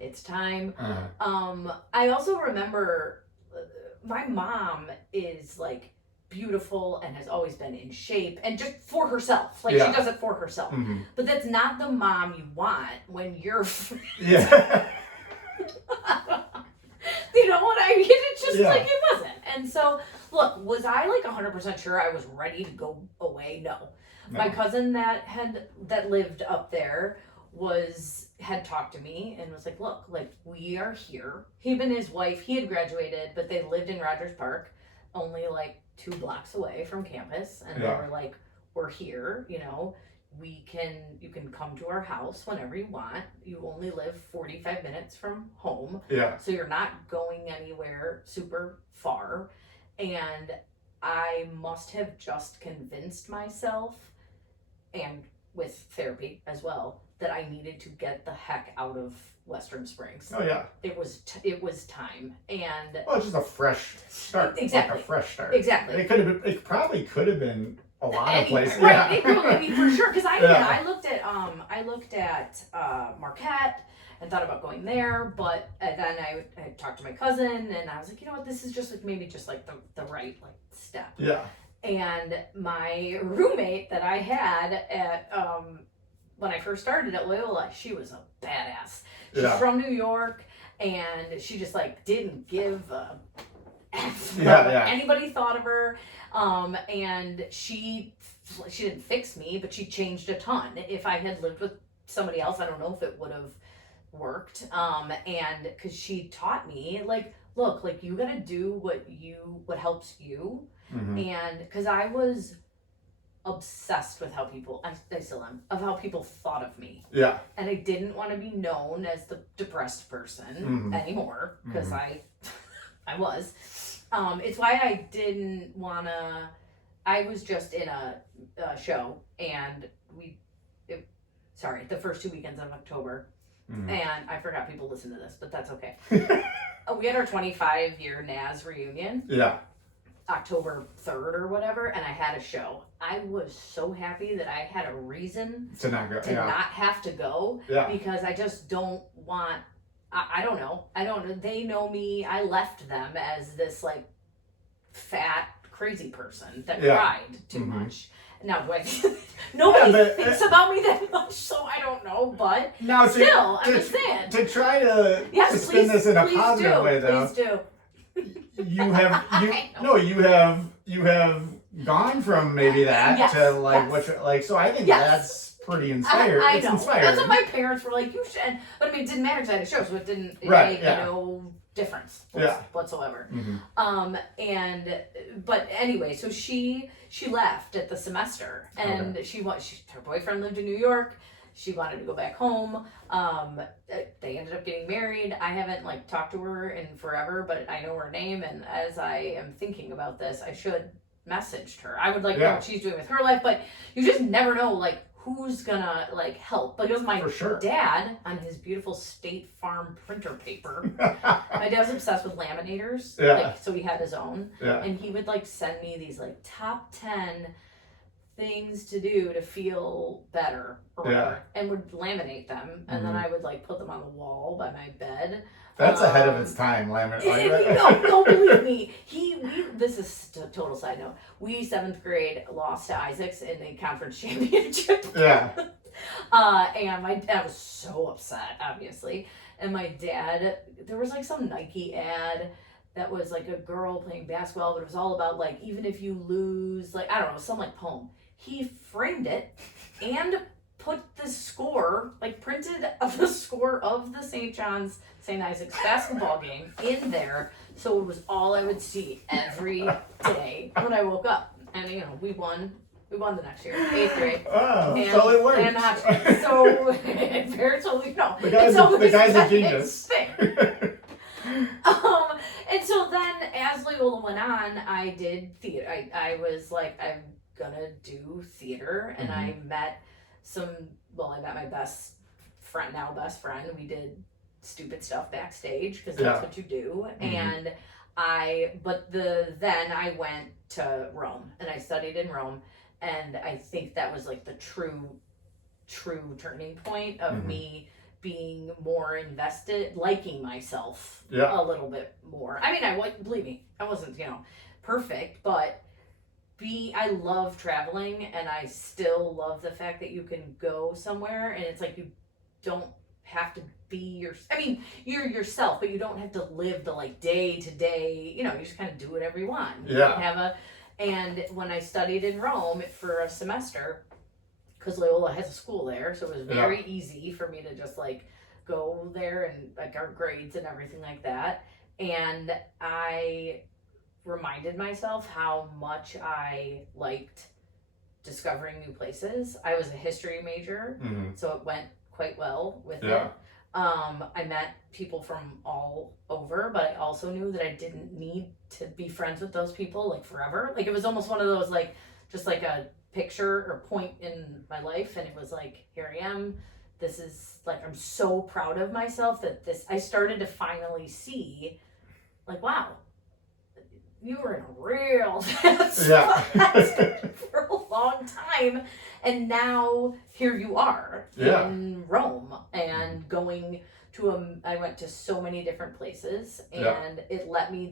it's time. I also remember my mom is, like, beautiful and has always been in shape, and just for herself. Like, she does it for herself. But that's not the mom you want when you're you know what I mean? It's just like, it wasn't. And so, look, was I like 100% sure I was ready to go away? No. My cousin that lived up there had talked to me and was like, look, like, we are here. Him and his wife, he had graduated, but they lived in Rogers Park, only like 2 blocks away from campus. And they were like, we're here, you can come to our house whenever you want. You only live 45 minutes from home. Yeah. So you're not going anywhere super far. And I must have just convinced myself, and with therapy as well, that I needed to get the heck out of Western Springs. Oh yeah. It was time. And it's just a fresh start. Exactly. Like a fresh start. Exactly. It probably could have been a lot of places. Right. I mean, for sure. Because I looked at Marquette and thought about going there, but then I talked to my cousin, and I was like, you know what, this is just like maybe just like the right, like, step. Yeah. And my roommate that I had at when I first started at Loyola, she was a badass. She's from New York, and she just, like, didn't give a F what anybody thought of her. And she didn't fix me, but she changed a ton. If I had lived with somebody else, I don't know if it would have worked. And because she taught me, like, look, like, you gotta do what helps you. And because I was obsessed with how people, I still am, of how people thought of me. Yeah. And I didn't want to be known as the depressed person anymore, because I was. It's why I didn't want to I was just in a show, and the first 2 weekends of October, and I forgot people listen to this, but that's okay. We had our 25-year NAS reunion. Yeah. October 3rd or whatever, and I had a show. I was so happy that I had a reason to not go, not have to go, because I just don't want. I don't know. They know me. I left them as this like fat crazy person that cried too much. Now, nobody thinks about me that much, so I don't know. But now, still, I'm just saying. To try to spin this in a positive way, though. Please do. You have gone from maybe that to like what you're like. So I think that's pretty inspiring. I it's know. inspiring. That's what my parents were like. You should, but I mean, it didn't matter because I had a show, so it didn't make no difference whatsoever. But anyway, so she left at the semester, and her boyfriend lived in New York. She wanted to go back home. They ended up getting married. I haven't like talked to her in forever, but I know her name, and as I am thinking about this, I should message her. I would like know what she's doing with her life, but you just never know like who's gonna like help. Like it was my dad on his beautiful State Farm printer paper. My dad was obsessed with laminators, like, so he had his own, and he would like send me these like top 10 things to do to feel better or whatever, and would laminate them, and then I would like put them on the wall by my bed. That's ahead of its time, laminate. No, believe me. This is a total side note. We 7th grade lost to Isaacs in the conference championship. And my dad was so upset, obviously. And my dad, there was like some Nike ad that was like a girl playing basketball, but it was all about like, even if you lose, like, I don't know, some like poem. He framed it and put the score, like printed the score of the St. Isaac's basketball game in there. So it was all I would see every day when I woke up. And we won the next year, 8th grade. Oh, so it worked. And so parents only know. The guy's a genius. And so then as Loyola went on, I did theater. I was like, I'm gonna do theater, and I met my best friend. We did stupid stuff backstage because that's what you do. And then I went to Rome, and I studied in Rome, and I think that was like the true turning point of me being more invested, liking myself a little bit more. I mean, believe me, I wasn't, perfect, but I love traveling, and I still love the fact that you can go somewhere and it's like you don't have to be you're yourself, but you don't have to live the like day to day, you just kind of do whatever you want. And when I studied in Rome for a semester, because Loyola has a school there, so it was very easy for me to just like go there and like our grades and everything like that. And I reminded myself how much I liked discovering new places. I was a history major, so it went quite well with it. I met people from all over, but I also knew that I didn't need to be friends with those people like forever. Like it was almost one of those like just like a picture or point in my life, and it was like, here I am. This is like, I'm so proud of myself that I started to finally see like, wow, you were in a real bad spot for a long time, and now here you are in Rome and going to I went to so many different places, and it let me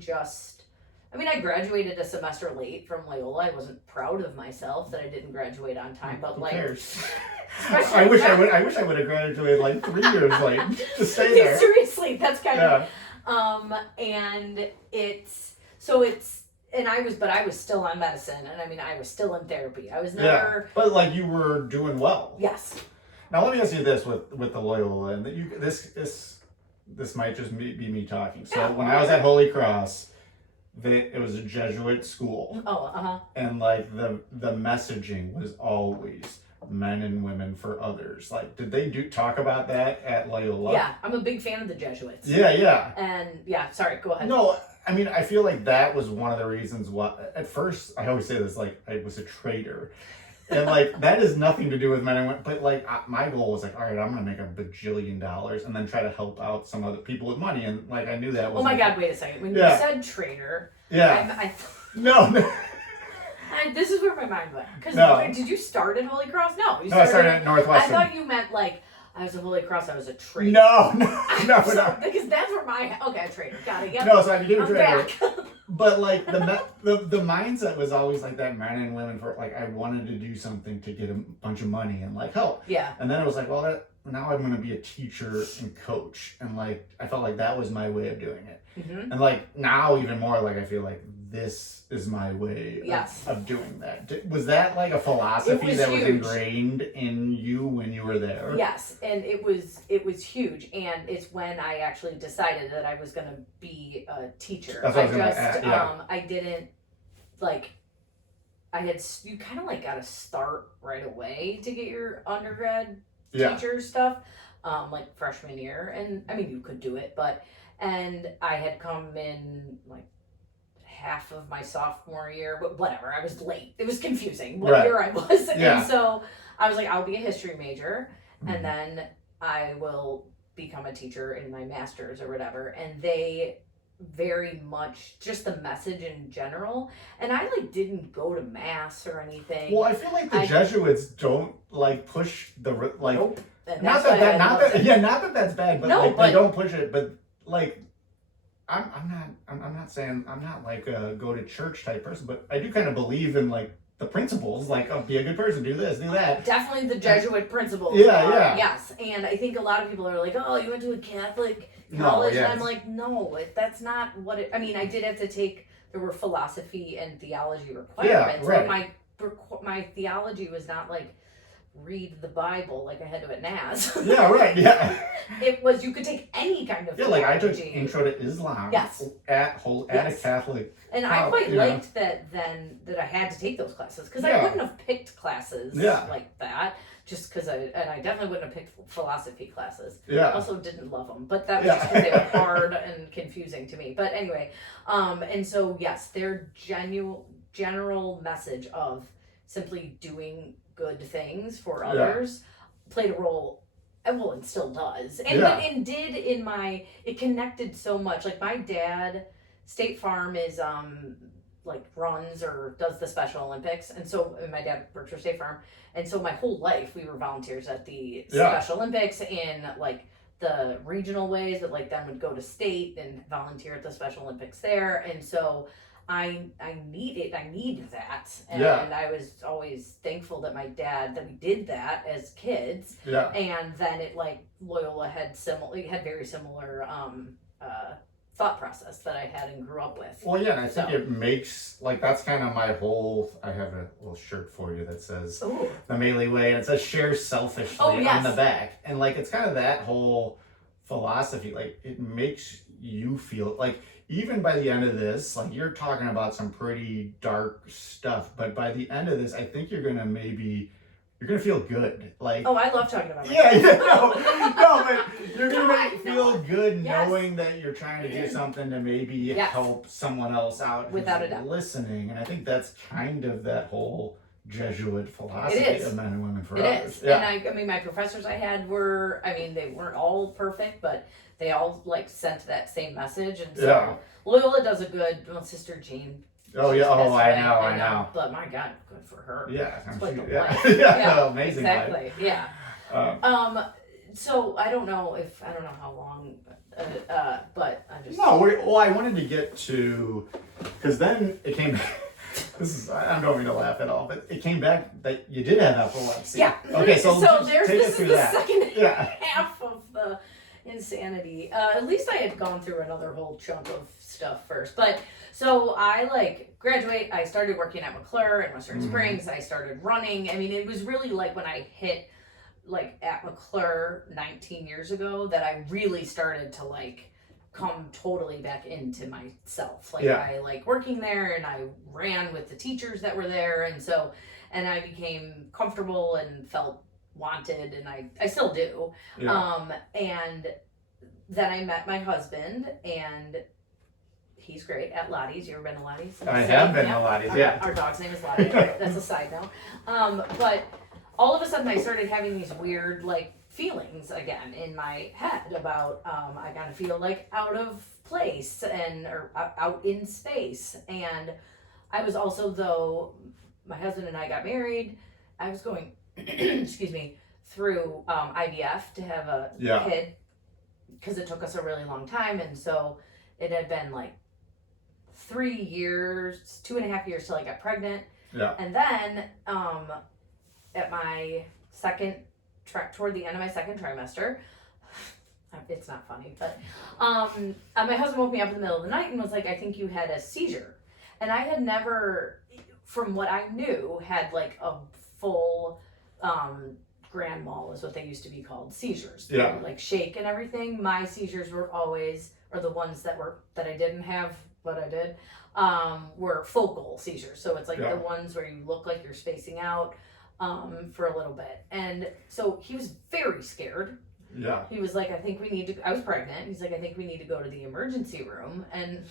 I graduated a semester late from Loyola. I wasn't proud of myself that I didn't graduate on time, but who like, cares? I wish I would have graduated like 3 years late to stay there. Seriously, that's kind of and I was still on medicine, and I was still in therapy. I was never. But like you were doing well. Yes. Now let me ask you this with the Loyola, and this might just be me talking. So when I was at Holy Cross, it was a Jesuit school. And like the messaging was always men and women for others. Like, did they talk about that at Loyola? Yeah, I'm a big fan of the Jesuits. Yeah. And sorry, go ahead. No, I mean, I feel like that was one of the reasons why, at first, I always say this, like, I was a trader. And, like, that has nothing to do with men and women. But, like, my goal was, like, all right, I'm going to make $1 bajillion and then try to help out some other people with money. And, like, I knew that was... Oh, my God, wait a second. When you said trader... Yeah. No. This is where my mind went. Because did you start at Holy Cross? No. I started at Northwestern. I thought you meant, like... I was at Holy Cross, I was a trader. No. Because that's where my... Okay, a trader. Got it. Yep. No, so I became a trader. But, like, the mindset was always, like, that men and women for, like, I wanted to do something to get a bunch of money and, like, help. Yeah. And then it was like, well, now I'm going to be a teacher and coach. And, like, I felt like that was my way of doing it. Mm-hmm. And, like, now even more, like, I feel like this is my way of doing that. Was that, like, a philosophy that was ingrained in you when you were there? Yes, and it was huge. And it's when I actually decided that I was going to be a teacher. That's what I was going to add, I didn't, like, you kind of, like, got to start right away to get your undergrad teacher stuff, like, freshman year. And, I mean, you could do it, and I had come in, like, half of my sophomore year, but whatever, I was late. It was confusing what year I was. Yeah. And so I was like, I'll be a history major, and then I will become a teacher in my master's or whatever. And they very much, just the message in general, and I, like, didn't go to mass or anything. Well, I feel like the Jesuits don't, like, push the, like, nope. not that that's bad, but, like, they don't push it, but, like, I'm not saying I'm not like a go to church type person, but I do kind of believe in, like, the principles, like, be a good person, do this, do that. Definitely the Jesuit principles. Yeah. Yes, and I think a lot of people are like, oh, you went to a Catholic college, and I'm like, no, that's not what it. I mean, I did have to take. There were philosophy and theology requirements. Yeah, right. Like my theology was not like read the Bible like I had to at NAS. Yeah, right. Yeah. It was, you could take any kind of theology. Like, I took Intro to Islam. Yes. At a Catholic. And I quite liked that I had to take those classes, because I wouldn't have picked classes like that, just because I definitely wouldn't have picked philosophy classes. Yeah. I also didn't love them, but that was just because they were hard and confusing to me. But anyway, and so yes, their general message of simply doing good things for others played a role, well, and still does, and did in it connected so much. Like, my dad, State Farm is like runs or does the Special Olympics, and so my dad works for State Farm, and so my whole life we were volunteers at the Special Olympics in, like, the regional ways, but, like, then would go to state and volunteer at the Special Olympics there, and so I need that, and I was always thankful that we did that as kids, and then it, like, Loyola had very similar thought process that I had and grew up with. Well, yeah, and I think it makes, like, that's kind of my whole, I have a little shirt for you that says the Maley Way, and it says share selfishly on the back, and, like, it's kind of that whole philosophy, like, it makes you feel, like, even by the end of this, like, you're talking about some pretty dark stuff, but by the end of this, I think you're gonna feel good. Like, oh, I love talking about it. But you're gonna feel good knowing that you're trying to do something to maybe help someone else out without a doubt, listening. And I think that's kind of that whole Jesuit philosophy of men and women for others. It is. Yeah. And I mean, my professors I had they weren't all perfect, but they all, like, sent that same message, and so Loyola does a good. Well, Sister Jean. Oh yeah. Oh, I know. But my God, good for her. Yeah. It's like a life. Amazing. Exactly. Life. Yeah. So I don't know how long, but I just. No. Well, I wanted to get to, because then it came. I don't mean to laugh at all, but it came back that you did have epilepsy. Yeah. Okay, so this is the second half of the insanity. At least I had gone through another whole chunk of stuff first. But so I, like, graduate, I started working at McClure in Western Springs. I started running. I mean, it was really like when I hit, like, at McClure 19 years ago that I really started to, like, come totally back into myself. Like, I like working there, and I ran with the teachers that were there, and I became comfortable and felt wanted, and I still do. And then I met my husband, and he's great at Lottie's. You ever been to Lottie's? I have been to Lottie's, yeah. Our dog's name is Lottie. That's a side note. But all of a sudden I started having these weird like feelings again in my head about I kind of feel like out of place or out in space. And I was also, though my husband and I got married, I was going excuse me, through IVF to have a kid, because it took us a really long time. And so it had been like 3 years, 2.5 years till I got pregnant. Yeah. And then at my toward the end of my second trimester, it's not funny, but my husband woke me up in the middle of the night and was like, I think you had a seizure. And I had never, from what I knew, had like a full grand mal is what they used to be called, seizures. Yeah. Like shake and everything. My seizures were always, or the ones that I didn't have, but I did, were focal seizures. So it's like the ones where you look like you're spacing out for a little bit. And so he was very scared. Yeah. He was like, I was pregnant. He's like, I think we need to go to the emergency room. And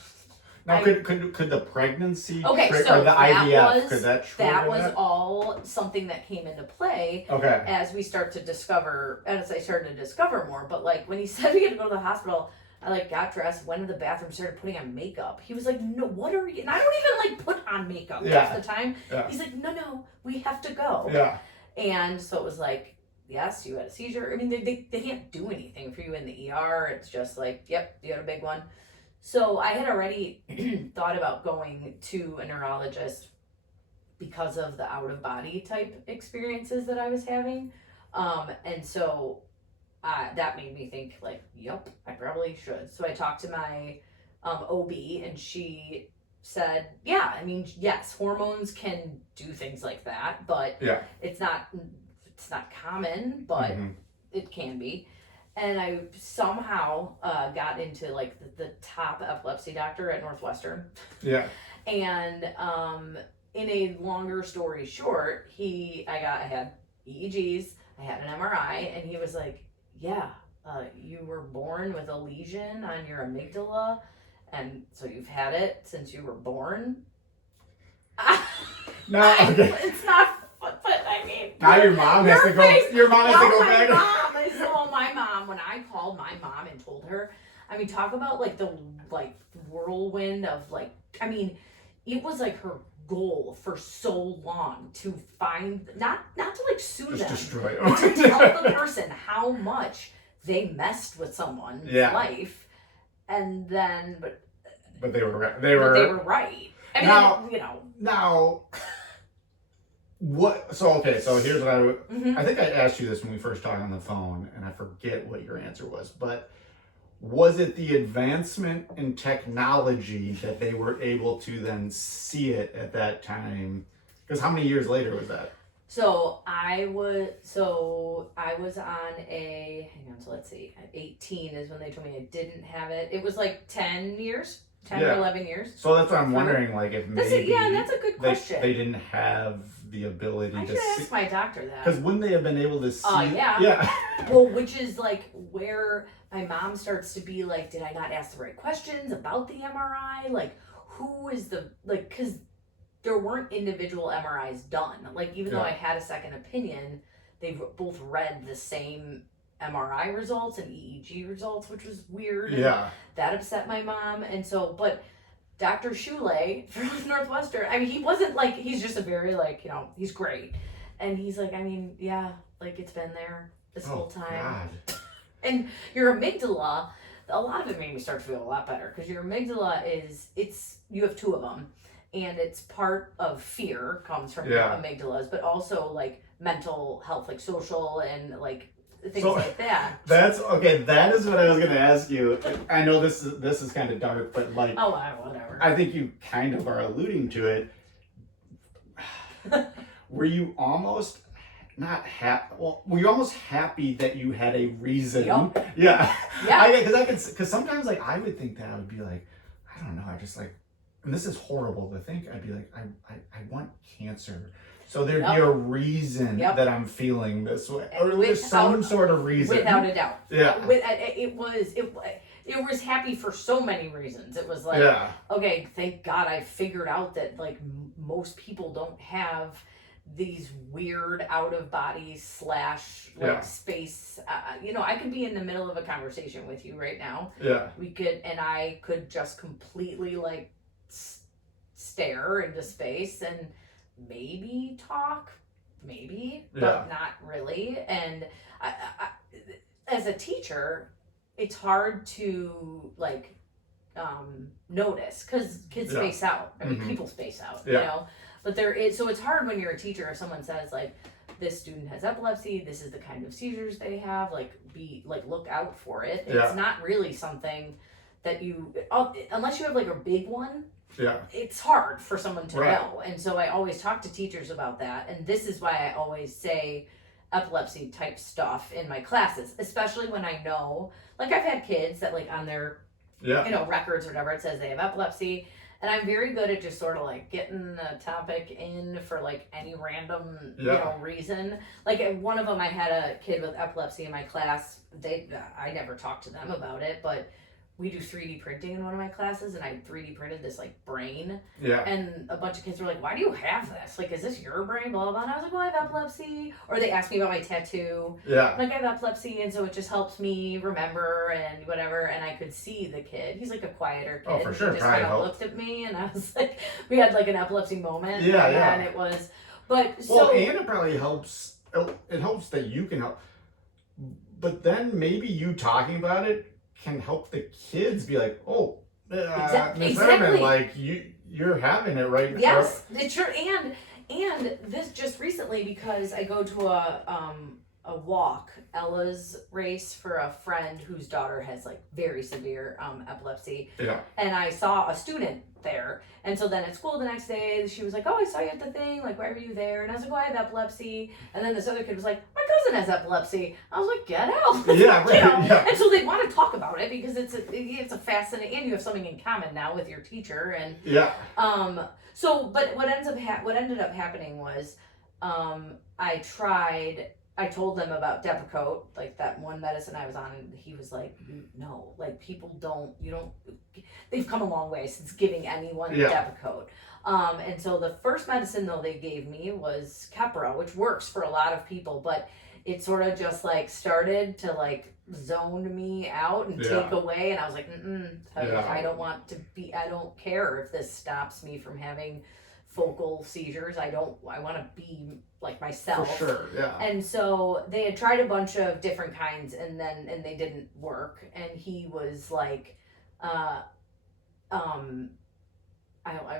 now, could the pregnency or the IVF, could that trigger that? Was all something that came into play as I started to discover more. But like when he said we had to go to the hospital, I like got dressed, went to the bathroom, started putting on makeup. He was like, no, what are you? And I don't even like put on makeup half the time. Yeah. He's like, no, we have to go. Yeah. And so it was like, yes, you had a seizure. I mean, they can't do anything for you in the ER. It's just like, yep, you had a big one. So I had already thought about going to a neurologist because of the out-of-body type experiences that I was having. And so that made me think like, yep, I probably should. So I talked to my OB, and she said, yeah, I mean, yes, hormones can do things like that, but it's not common, but it can be. And I somehow got into like the top epilepsy doctor at Northwestern. Yeah. And in a longer story short, I had EEGs, I had an MRI, and he was like, yeah, you were born with a lesion on your amygdala, and so you've had it since you were born. No, okay. It's not, but I mean, now your mom has to go. Your mom has to go back. My mom, when I called my mom and told her, I mean, talk about like the whirlwind of like, I mean, it was like her goal for so long to find, not to like sue them, destroy but to tell the person how much they messed with someone's life, and then but they were right. They were right. I mean, now. What? So here's what I think I asked you this when we first talked on the phone, and I forget what your answer was. But was it the advancement in technology that they were able to then see it at that time? Because how many years later was that? So I was on a, hang on, so let's see, at 18 is when they told me I didn't have it. It was like 10 or 11 years. So that's what I'm wondering, like if maybe that's a good question. They didn't have the ability to see. I should ask my doctor that. Because wouldn't they have been able to see? Yeah. Well, which is like where my mom starts to be like, did I not ask the right questions about the MRI? Like, who is because there weren't individual MRIs done. Like, even though I had a second opinion, they both read the same MRI results and EEG results, which was weird. Yeah. That upset my mom. And so, but Dr. Shule from Northwestern, I mean, he wasn't like, he's just a very he's great. And he's like, I mean, yeah, like it's been there this whole time. God. And your amygdala, a lot of it made me start to feel a lot better, because your amygdala you have two of them, and it's part of fear comes from amygdalas, but also like mental health, like social and like things like that. That's okay. That is what I was going to ask you. I know this is kind of dark, but like, whatever. I think you kind of are alluding to it. Were you almost not happy? Well, were you almost happy that you had a reason? Yep. Yeah. Because sometimes like I would think that I would be like, I don't know. I just like, and this is horrible to think. I'd be like, I want cancer. So there'd be a reason that I'm feeling this way, or there's some sort of reason. Without a doubt. Yeah. was happy for so many reasons. It was like, okay, thank God I figured out that like most people don't have these weird out of body / space. I could be in the middle of a conversation with you right now. And I could just completely like stare into space and maybe talk, but not really. And I, as a teacher, it's hard to like notice because kids space out. I mean, people space out, you know. But so it's hard when you're a teacher if someone says like, this student has epilepsy, this is the kind of seizures they have, look out for it. It's not really something that unless you have like a big one, it's hard for someone to know. And so I always talk to teachers about that. And this is why I always say epilepsy type stuff in my classes, especially when I know, like I've had kids that like on their, records or whatever, it says they have epilepsy. And I'm very good at just sort of like getting the topic in for like any random, reason. Like one of them, I had a kid with epilepsy in my class. I never talked to them about it, but we do 3D printing in one of my classes, and I 3D printed this like brain. And a bunch of kids were like, "Why do you have this? Like, is this your brain?" Blah blah blah. And I was like, "Well, I have epilepsy." Or they asked me about my tattoo. Like I have epilepsy, and so it just helps me remember and whatever. And I could see the kid. He's like a quieter kid. Oh, for sure. He just kind of looked at me, and I was like, we had like an epilepsy moment. And it was, but so. And it probably helps. It helps that you can help, but then maybe you talking about it can help the kids be like, oh, Miss Fetterman, like you're having it right. Yes, it's true. And this just recently, because I go to a walk, Ella's race for a friend whose daughter has like very severe epilepsy. And I saw a student there. And so then at school the next day, she was like, "Oh, I saw you at the thing. Like, why were you there?" And I was like, "Oh, I have epilepsy." And then this other kid was like, "My cousin has epilepsy." I was like, "Get out!" And so they want to talk about it because it's a fascinating, and you have something in common now with your teacher. And So, but what ended up happening was, I told them about Depakote, like that one medicine I was on, and he was like, "No, like people they've come a long way since giving anyone Depakote." And so the first medicine though they gave me was Keppra, which works for a lot of people, but it sort of just like started to like zone me out and take away, and I was like, I don't care if this stops me from having focal seizures. I want to be like myself. For sure, And so they had tried a bunch of different kinds, and they didn't work. And he was like, I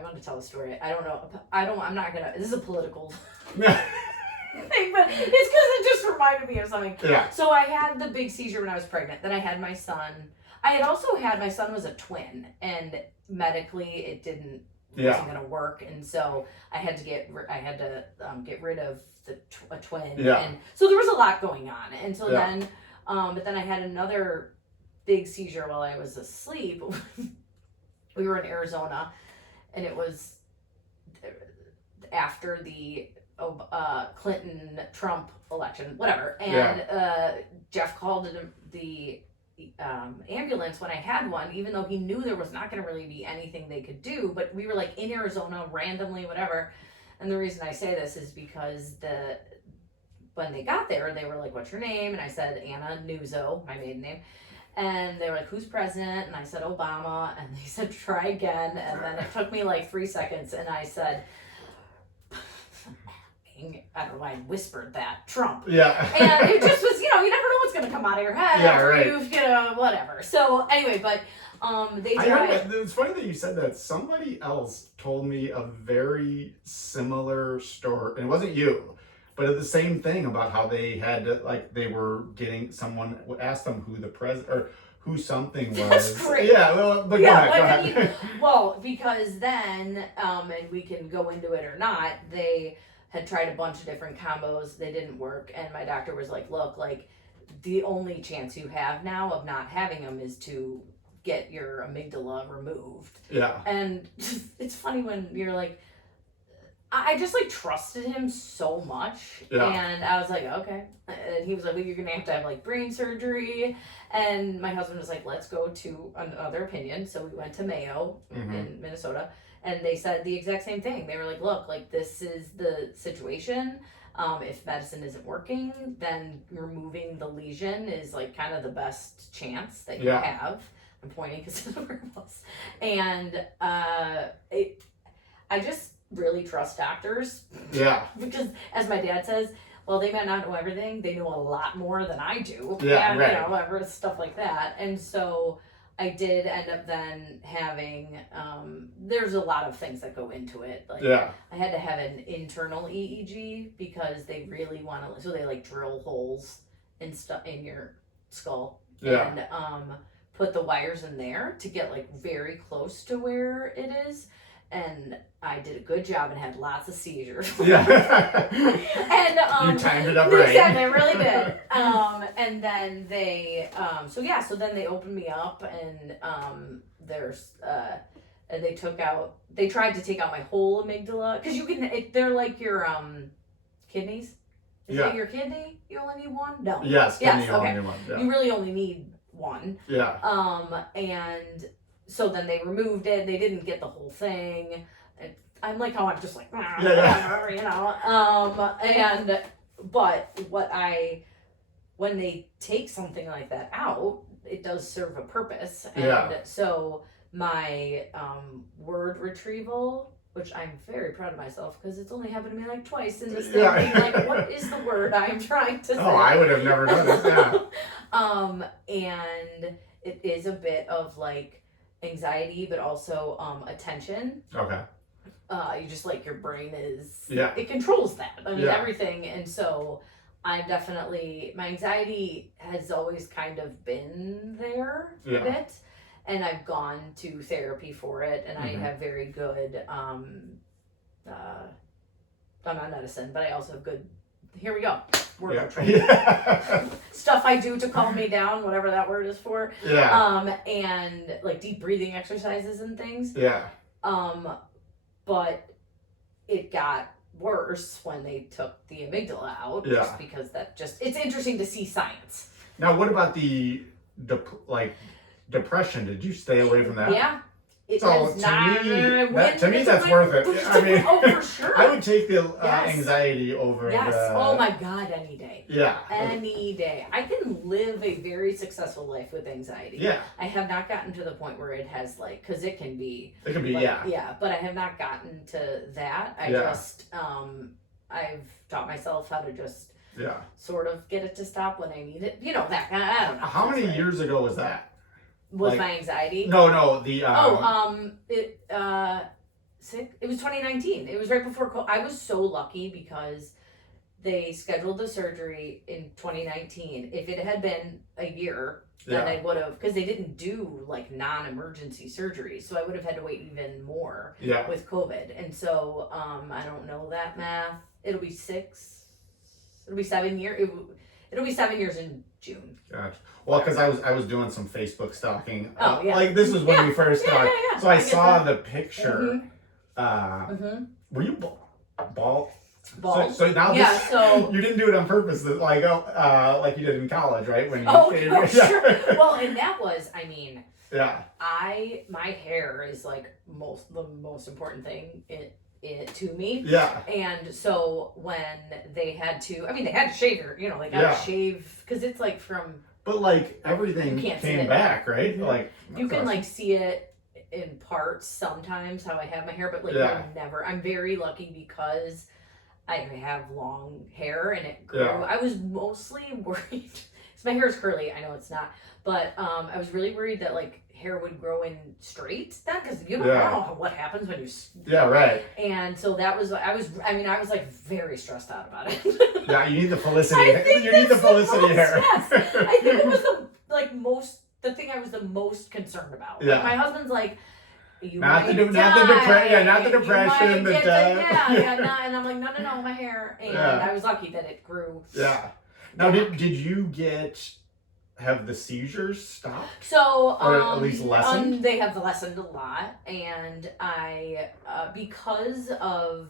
want to tell a story. I'm not gonna. This is a political thing, but it's because it just reminded me of something. So I had the big seizure when I was pregnant. Then I had my son. My son was a twin, and medically it wasn't going to work, and so I had to get rid of a twin, and so there was a lot going on, and so then, but then I had another big seizure while I was asleep. We were in Arizona, and it was after the Clinton-Trump election, whatever, and Jeff called the ambulance when I had one, even though he knew there was not going to really be anything they could do. But we were like in Arizona randomly, whatever. And the reason I say this is because when they got there, they were like, "What's your name?" And I said Anna Nuzzo, my maiden name. And they were like, "Who's president?" And I said Obama. And they said, "Try again." And then it took me like 3 seconds, and I said, I don't know why I whispered that, Trump. And it just was, you never know what's going to come out of your head. Whatever. So anyway, but they tried. It's funny that you said that. Somebody else told me a very similar story, and it wasn't you, but the same thing about how they had to, like, they were getting someone asked them who the president or who something was. That's great. Go ahead. Well, because then, and we can go into it or not, they had tried a bunch of different combos. They didn't work. And my doctor was like, "Look, like the only chance you have now of not having them is to get your amygdala removed." And it's funny when you're like, I just like trusted him so much, and I was like, okay. And he was like, well, you're gonna have to have like brain surgery, and my husband was like, let's go to another opinion. So we went to Mayo in Minnesota, and they said the exact same thing. They were like, look, like this is the situation. If medicine isn't working, then removing the lesion is like kind of the best chance that you have. I'm pointing because of where it was, and I just really trust doctors. Yeah. Because as my dad says, well, they might not know everything. They know a lot more than I do. Yeah, and, right. You know, whatever, stuff like that. And so I did end up then having, there's a lot of things that go into it. Like I had to have an internal EEG because they really want to, so they like drill holes in stuff in your skull. And put the wires in there to get like very close to where it is. And I did a good job and had lots of seizures. Yeah. And you timed it up right. Exactly, I really did. And then they so then they opened me up, and and they tried to take out my whole amygdala, because they're like your kidneys. Is it your kidney? You only need one? No. Yes, kidney you only okay. need one. Yeah. You really only need one. Yeah. And so then they removed it. They didn't get the whole thing. I'm like how I'm just like, whatever, you know. But when they take something like that out, it does serve a purpose. And so my word retrieval, which I'm very proud of myself because it's only happened to me like twice in this thing. Being like, what is the word I'm trying to say? Oh, I would have never noticed that. And it is a bit of like anxiety, but also attention. Okay. You just like your brain is it controls that. I mean everything, and so I'm definitely, my anxiety has always kind of been there a bit, and I've gone to therapy for it, and I have very good I'm not medicine, but I also have good, here we go, word training. Stuff I do to calm me down, whatever that word is for. And like deep breathing exercises and things. But it got worse when they took the amygdala out, just because it's interesting to see science. Now, what about the depression? Did you stay away from that? Yeah. To me, that's worth it. I mean, for sure. I would take the anxiety over the... Oh my God, any day. Yeah. Any day. I can live a very successful life with anxiety. Yeah. I have not gotten to the point where it has like, because it can be. It can be, Yeah, but I have not gotten to that. I just, I've taught myself how to just sort of get it to stop when I need it. You know, that, I don't know. How many years ago was that? Was my anxiety? No, the it was 2019. It was right before COVID. I was so lucky because they scheduled the surgery in 2019. If it had been a year, then I would have, because they didn't do like non-emergency surgery, so I would have had to wait even more with COVID. And so I don't know that math. It'll be 7 years. It'll be 7 years in June. Gotcha. Well, because I was doing some Facebook stalking. Like this was when we first started. So I saw the picture. Were you bald? Bald. So now so you didn't do it on purpose, like you did in college, right? When you sure. Well, and that was, I mean, my hair is like the most important thing to me. Yeah. And so when they had to shave your, they got to shave, because it's like from. But like everything came back, right? Mm-hmm. Like you can like see it in parts sometimes how I have my hair, but like never. I'm very lucky because I have long hair and it grew. I was mostly worried. So my hair is curly. I know it's not, but I was really worried that like hair would grow in straight then, because you don't know what happens when you. Yeah, right. And so that was, I was like very stressed out about it. You need the Felicity. You need the Felicity hair. Yes, I think it was the thing I was the most concerned about. Yeah. Like, my husband's like, not the depression, and I'm like, no, my hair, and I was lucky that it grew. Yeah. Now, did you have the seizures stopped? So, or at least lessened? They have lessened a lot, and I, because of,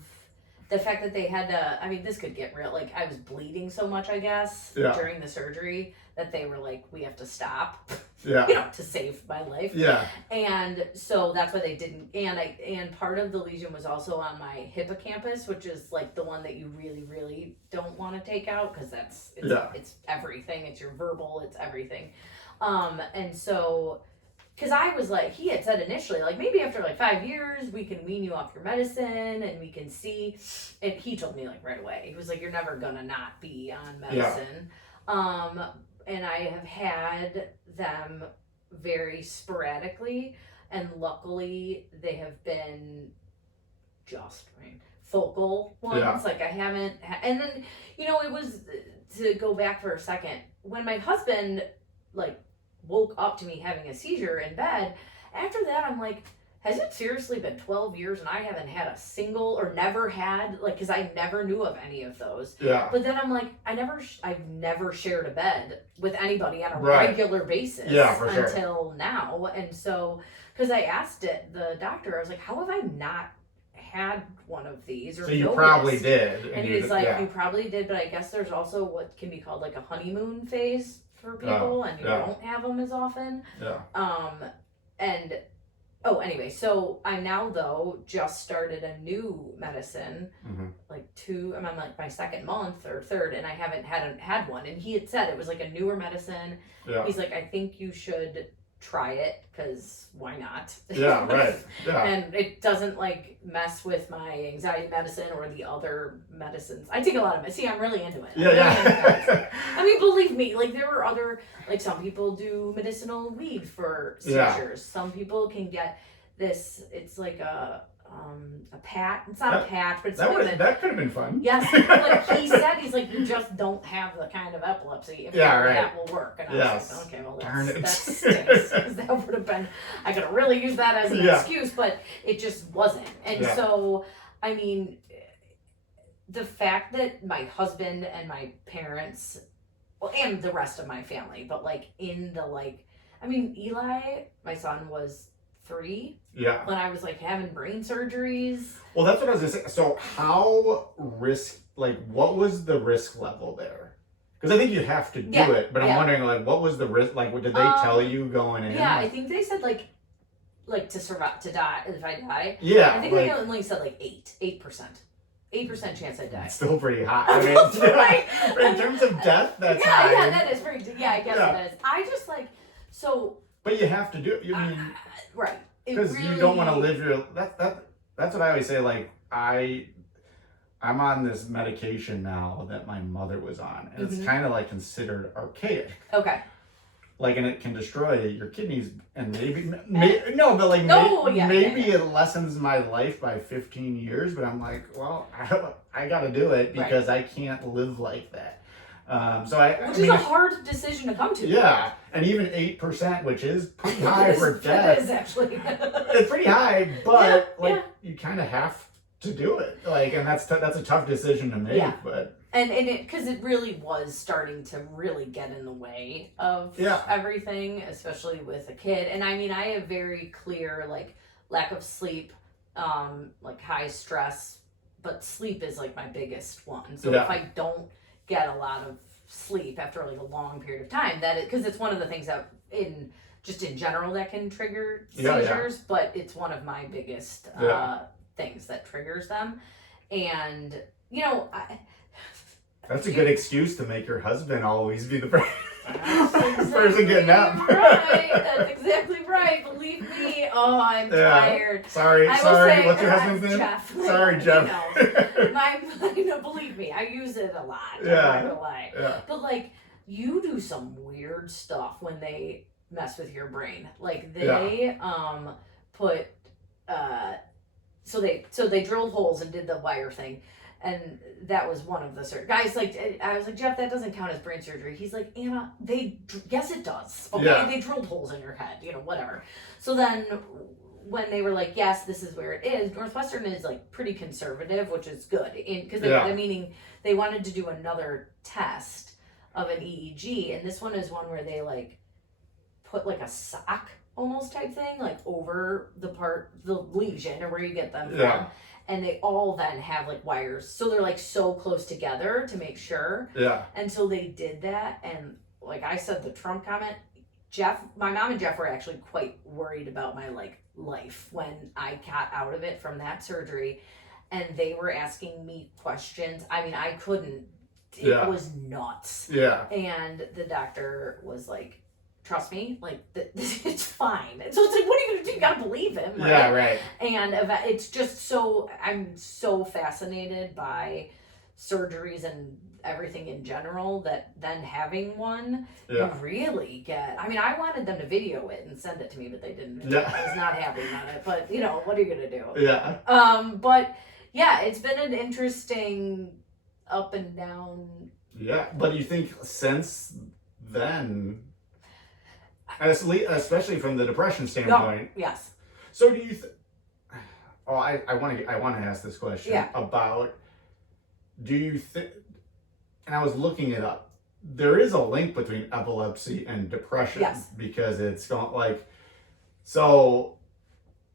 the fact that they had to, I mean, this could get real. Like, I was bleeding so much, I guess, during the surgery that they were like, we have to stop, to save my life. Yeah. And so that's why they didn't. And part of the lesion was also on my hippocampus, which is like the one that you really, really don't want to take out because it's everything. It's your verbal, it's everything. And so, because I was like, he had said initially, like, maybe after like 5 years, we can wean you off your medicine and we can see. And he told me like right away, he was like, you're never gonna not be on medicine. And I have had them very sporadically, and luckily they have been just focal ones. Yeah. Like I haven't, and then, it was, to go back for a second, when my husband like woke up to me having a seizure in bed, after that I'm like, has it seriously been 12 years and I haven't had a single, or never had, like, because I never knew of any of those. Yeah. But then I'm like, I've never shared a bed with anybody on a regular basis until now. And so, because I asked the doctor, I was like, how have I not had one of these? Or so you noticed? Probably did. And he's like, you probably did, but I guess there's also what can be called like a honeymoon phase for people, and you don't have them as often. Anyway, so I now, though, just started a new medicine, I'm on like my second month or third, and I haven't had one. And he had said it was like a newer medicine. Yeah. He's like, I think you should try it, because why not? Yeah, right. Yeah. And it doesn't like mess with my anxiety medicine or the other medicines. I take a lot of it. See, I'm really into it. Yeah. I mean, believe me, like there are other, like some people do medicinal weed for seizures. Yeah. Some people can get this, it's like a patch. It's not a patch, but it's that could have been fun. Yes, like he said, he's like, you just don't have the kind of epilepsy. If that will work. And I was like, okay, well, that stinks. Because that would have been, I could have really used that as an excuse, but it just wasn't. And so, I mean, the fact that my husband and my parents, well, and the rest of my family, but like in the Eli, my son was 3. Yeah. When I was like having brain surgeries. Well, that's what I was gonna say. So how what was the risk level there? Because I think you have to do it, but I'm wondering what was the risk? Like, what did they tell you going in? Yeah, I think they said like to survive, to die, if I die. Yeah. I think they only said like 8%. 8% chance I'd die. It's still pretty high. I mean, in terms of death, that's high. Yeah, that is pretty. Yeah, I guess it is. I just But you have to do it. Right. Because you don't want to live your. That's what I always say. Like I'm on this medication now that my mother was on, and it's kind of like considered archaic. Okay. Like, and it can destroy your kidneys, and maybe it lessens my life by 15 years. But I'm like, well, I got to do it because I can't live like that. Which is a hard decision to come to. Yeah, and even 8%, which is pretty high for death. It is actually. It's pretty high, but you kind of have to do it. Like, and that's a tough decision to make. Yeah. But and it, because it really was starting to really get in the way of everything, especially with a kid. And I mean, I have very clear lack of sleep, high stress, but sleep is like my biggest one. So if I don't get a lot of sleep after a long period of time, because it's one of the things that in general that can trigger seizures, but it's one of my biggest things that triggers them. And that's a good excuse to make your husband always be the person getting up. Right, that's exactly right. Believe me. Oh, I'm tired. Sorry. What's your husband's name? Jeff. Sorry, Jeff. Believe me, I use it a lot. Yeah. I'm not gonna lie. Yeah. But you do some weird stuff when they mess with your brain. Like they put so they drilled holes and did the wire thing. And that was one of the guys. I was like, Jeff, that doesn't count as brain surgery. He's like, Anna, yes, it does. Okay, they drilled holes in your head, whatever. So then, when they were like, yes, this is where it is. Northwestern is pretty conservative, which is good, because meaning they wanted to do another test of an EEG, and this one is one where they put a sock almost type thing over the lesion or where you get them from. and they all then have like wires, so they're like so close together to make sure. Yeah. Until they did that, and like I said, the Trump comment, my mom and Jeff were actually quite worried about my like life when I got out of it from that surgery, and they were asking me questions. I mean, I couldn't. It was nuts. Yeah. And the doctor was like, trust me, like, it's fine. So it's like, what are you going to do? You got to believe him, right? Yeah, right. And it's just so, I'm so fascinated by surgeries and everything in general that then having one, you really get, I mean, I wanted them to video it and send it to me, but they didn't. Yeah. I was not happy about it, but, you know, what are you going to do? Yeah. But, yeah, it's been an interesting up and down. Yeah, but you think since then, especially from the depression standpoint. Yes. So do you? I want to ask this question about. Do you think? And I was looking it up. There is a link between epilepsy and depression. Yes. Because it's gone so,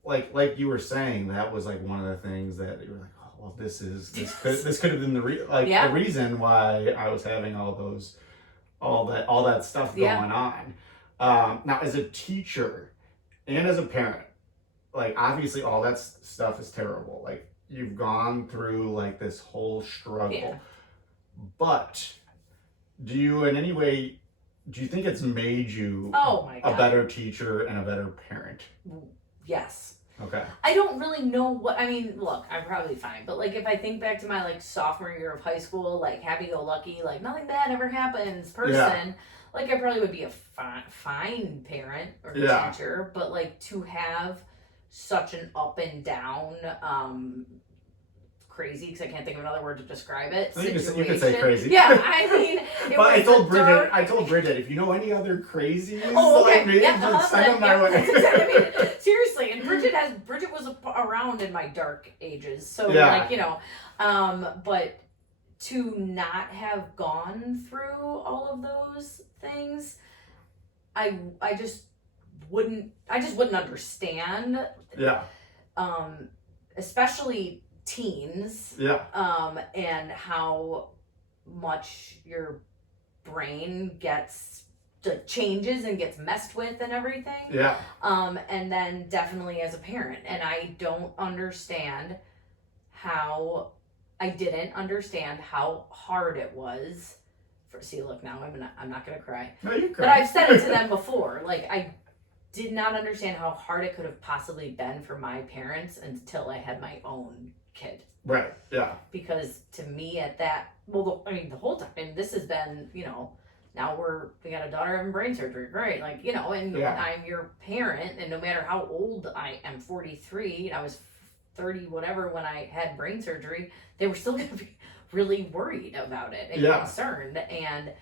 like you were saying, that was like one of the things that you were like, oh, well, this could have been the reason why I was having all that stuff going on. Now, as a teacher and as a parent, like, obviously all that stuff is terrible. Like, you've gone through like this whole struggle, but do you in any way, do you think it's made you a better teacher and a better parent? Yes. Okay. I don't really know what, I mean, look, I'm probably fine, but like if I think back to my like sophomore year of high school, like happy-go-lucky, like nothing bad ever happens person, like I probably would be a fine parent or teacher, but like to have such an up and down, crazy, because I can't think of another word to describe it. You could say crazy. Yeah, I mean, but I told Bridget, if you know any other crazies like me, just send them my way. I mean, seriously, and Bridget was around in my dark ages, so like, you know, but to not have gone through all of those things, I just wouldn't understand. Yeah. Especially teens. Yeah. And how much your brain changes and gets messed with and everything. Yeah. And then definitely as a parent, and I didn't understand how hard it was look, now I'm not gonna cry. No, you cry. But I've said it to them before. Like, I did not understand how hard it could have possibly been for my parents until I had my own kid. Right. Yeah. Because to me the whole time, and this has been, you know, now we got a daughter having brain surgery, right? Like, you know, and I'm your parent, and no matter how old I am, 43, and I was 30 whatever when I had brain surgery, they were still going to be really worried about it and concerned. And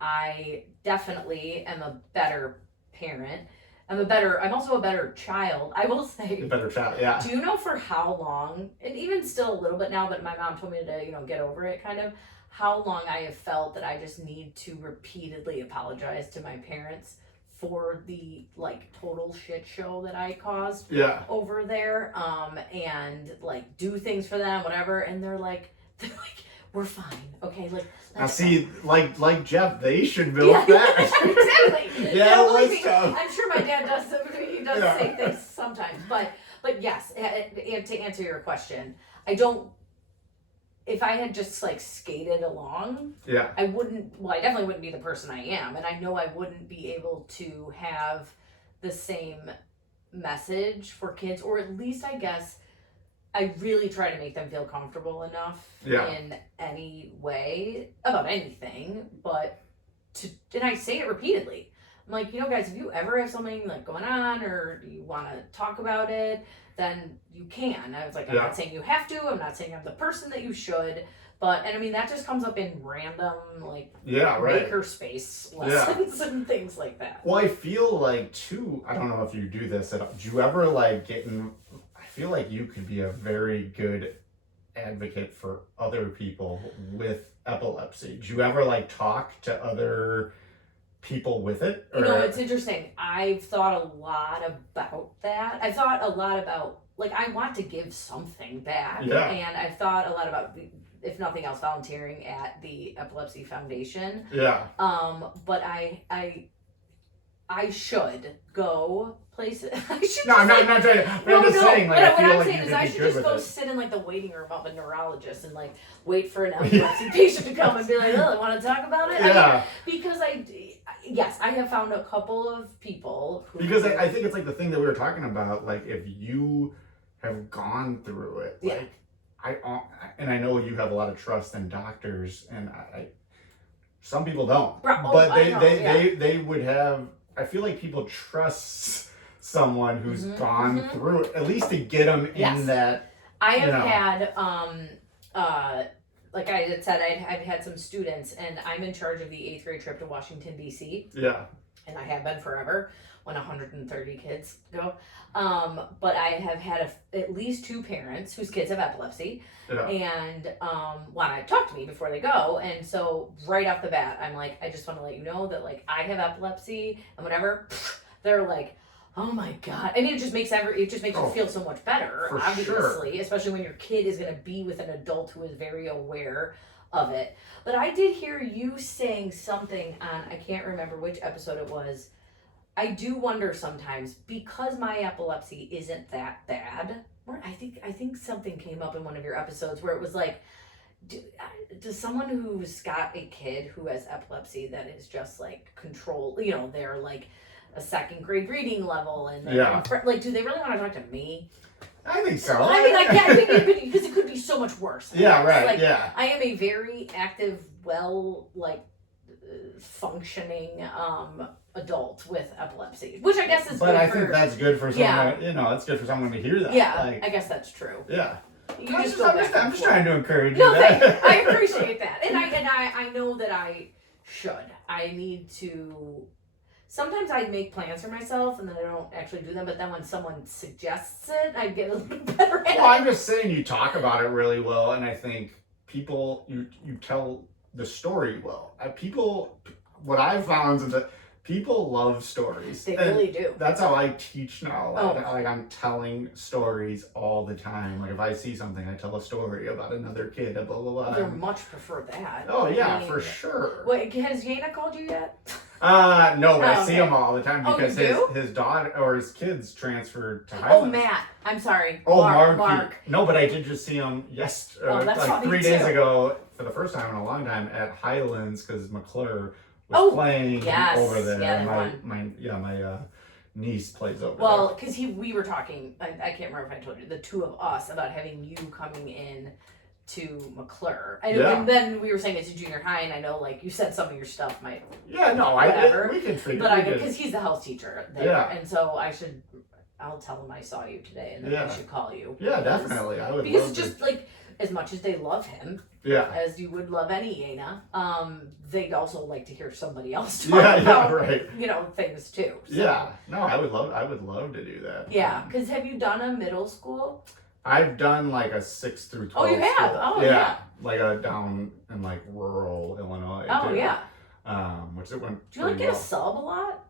I definitely am a better parent. I'm also a better child. I will say. A better child, yeah. Do you know for how long, and even still a little bit now, but my mom told me to, you know, get over it kind of, how long I have felt that I just need to repeatedly apologize to my parents for the like total shit show that I caused over there, and like do things for them, whatever, and they're like, we're fine, okay, like. Now see, like Jeff, they should milk that. Exactly. Yeah, let's go. I'm sure my dad does. He does say things sometimes, but yes. And to answer your question, if I had just like skated along, I definitely wouldn't be the person I am, and I know I wouldn't be able to have the same message for kids, or at least I guess I really try to make them feel comfortable enough in any way about anything, and I say it repeatedly. I'm like, you know, guys, if you ever have something like going on or you want to talk about it, then you can. I was like, I'm not saying you have to. I'm not saying I'm the person that you should. But, and I mean, that just comes up in random, like, makerspace lessons and things like that. Well, I feel like, too, I don't know if you do this at all. Do you ever, like, I feel like you could be a very good advocate for other people with epilepsy. Do you ever, like, talk to other people with it? Or... You know, it's interesting. I've thought a lot about that. I've thought a lot about like, I want to give something back. Yeah. And I've thought a lot about, if nothing else, volunteering at the Epilepsy Foundation. Yeah. But I should go places. I should. No, I'm not saying. I'm just saying. Like, what I feel I'm like saying you is, could I be should good just with go it. sit in like the waiting room of a neurologist and like wait for an epilepsy patient to come and be like, "Oh, I want to talk about it." Yeah. I mean, because yes, I have found a couple of people who. Because I think it's like the thing that we were talking about. Like, if you have gone through it, like I know you have a lot of trust in doctors, and some people don't, but they would have. I feel like people trust someone who's gone through it, at least to get them in that. I have had, like I had said, I've had some students, and I'm in charge of the 8th grade trip to Washington, D.C. Yeah. And I have been forever when 130 kids go. But I have had at least 2 parents whose kids have epilepsy. Yeah. And want to talk to me before they go. And so right off the bat, I'm like, I just want to let you know that, like, I have epilepsy and whatever. They're like, oh my God. I mean, it just makes you feel so much better, obviously, especially when your kid is going to be with an adult who is very aware of it. But I did hear you saying something on, I can't remember which episode it was. I do wonder sometimes, because my epilepsy isn't that bad, I think something came up in one of your episodes where it was like, does someone who's got a kid who has epilepsy that is just like control, they're like a 2nd grade reading level, and like, do they really want to talk to me? I think so. I mean, I think it could, because it could be so much worse. Yeah, right. Like, yeah. I am a very active, functioning adult with epilepsy, which I guess is. But I think that's good for someone. It's good for someone to hear that. Yeah, I guess that's true. Yeah. I'm just trying to encourage you. No, thank you. I appreciate that, and I know that I should. I need to. Sometimes I make plans for myself and then I don't actually do them, but then when someone suggests it, I get a little better at it. Well, I'm just saying you talk about it really well, and I think people, you tell the story well. What I've found is that people love stories. They really do. That's how I teach now. Like, I'm telling stories all the time. Like, if I see something, I tell a story about another kid, blah, blah, blah. I much prefer that. Oh, yeah, for sure. Wait, has Yana called you yet? No, but I see him all the time because his daughter or his kids transferred to Highlands. Oh, Matt. I'm sorry. Oh, Mark. No, but I did just see him like 3 days ago for the first time in a long time at Highlands because McClure was playing over there. Yeah, my niece plays over there. Well, because we were talking, I can't remember if I told you, the 2 of us, about having you coming in to McClure. And then we were saying it's a junior high, and I know, like, you said some of your stuff might... Yeah, no, we can figure it out. But because he's the health teacher there, and so I'll tell him I saw you today, and then I should call you. Yeah, definitely. I would because it's just, like, as much as they love him, as you would love any Yana, they'd also like to hear somebody else talk about, things too. So. Yeah, no, I would love to do that. Yeah, because have you done a middle school? I've done like a 6 through 12. Oh, you have? School. Oh, yeah. Like a down in like rural Illinois. Oh, yeah. Which it went. Do you get a sub a lot?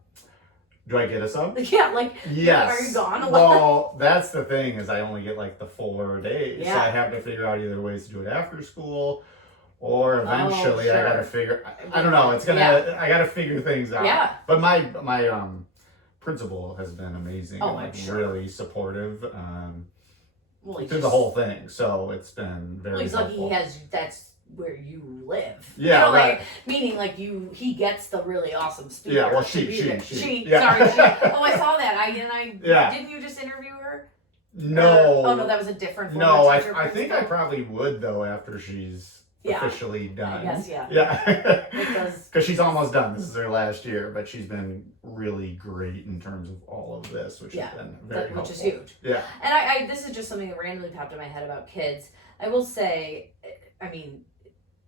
Do I get a sub? Yeah, like, yes. Are you gone a lot? Well, that's the thing is I only get like the 4 days. Yeah. So I have to figure out either ways to do it after school or eventually I gotta figure, I don't know, I gotta figure things out. Yeah. But my principal has been amazing. Oh, and I'm sure. Really supportive. Through the whole thing, so it's been very. Well, he's helpful. lucky that's where you live. Yeah, right. Like, meaning like he gets the really awesome speaker. Yeah, well, she. Yeah. Sorry, she. Oh, I saw that. Didn't you just interview her? No. Oh no, that was a different. No, I think I probably would though after she's officially done. I guess, yeah. Yeah. Because she's almost done. This is her last year, but she's been really great in terms of all of this, which has been very helpful. Which is huge. Yeah. And I this is just something that randomly popped in my head about kids. I will say, I mean,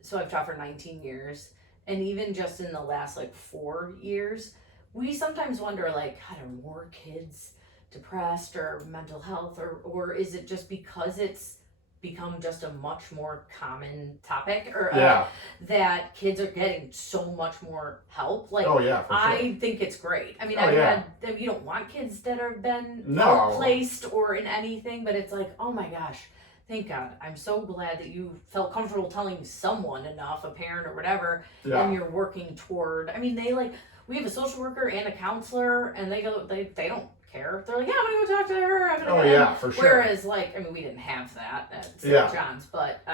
so I've taught for 19 years, and even just in the last like 4 years, we sometimes wonder like, God, are more kids depressed or mental health, or is it just because it's become just a much more common topic, or Yeah. that kids are getting so much more help. Like, Oh yeah, for sure. I think it's great. I mean, you don't want kids that have been outplaced or in anything, but it's like, oh my gosh, thank God. I'm so glad that you felt comfortable telling someone enough, a parent or whatever, and you're working toward. I mean, we have a social worker and a counselor, and they don't care. They're like, yeah, I'm gonna go talk to her. For sure. Whereas, like, I mean, we didn't have that at St. John's, but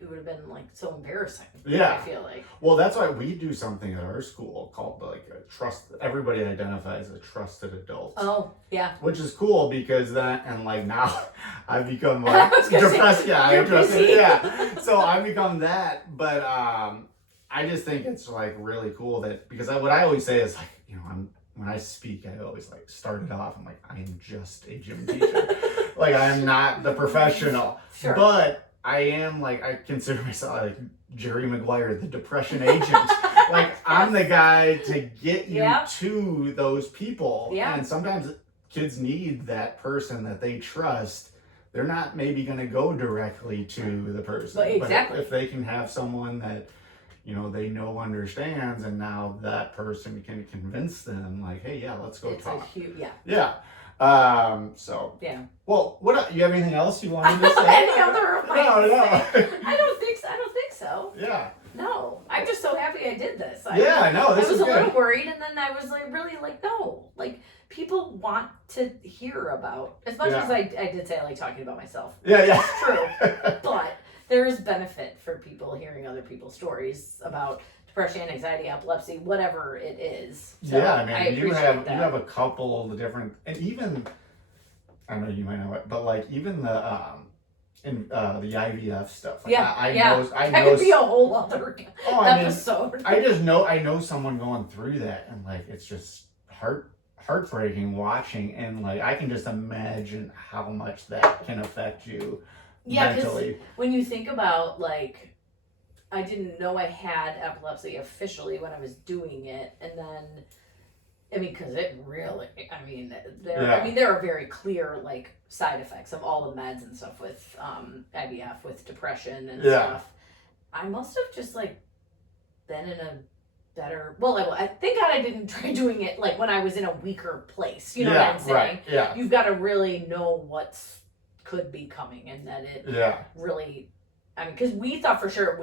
it would have been like so embarrassing. I feel like. Well, that's why we do something at our school called like a trust. Everybody identifies as a trusted adult. Oh yeah. Which is cool because now I've become like depressed. So I've become that, but I just think it's like really cool that because what I always say is like, you know, when I speak, I always like start it off. I'm like, I am just a gym teacher. Like I am not the professional, but I am like, I consider myself like Jerry Maguire, the depression agent. Like I'm the guy to get you to those people. Yeah. And sometimes kids need that person that they trust. They're not maybe going to go directly to the person. But if they can have someone that, you know, they know understands, and now that person can convince them, like, hey, yeah, let's go talk. Well, you have anything else you wanted to say? Any other I don't think so. Yeah. No, I'm just so happy I did this. I know. I was a little worried, and then I was like, really like, no, like people want to hear about. As much as I did say I like talking about myself. Yeah. It's true, but there is benefit for people hearing other people's stories about depression, anxiety, epilepsy, whatever it is. So I mean, you have a couple of different, and even I know you might know it, but like even the IVF stuff. Like I know that could be a whole other episode. I know someone going through that, and like it's just heartbreaking watching, and like I can just imagine how much that can affect you. Yeah, because when you think about, like, I didn't know I had epilepsy officially when I was doing it, and then, I mean, because it really, there are very clear, like, side effects of all the meds and stuff with IVF, with depression and stuff. I must have just, like, been in a better, I thank God I didn't try doing it, like, when I was in a weaker place, you know what I'm saying? Right. Yeah. You've got to really know could be coming, and that it really, I mean, because we thought for sure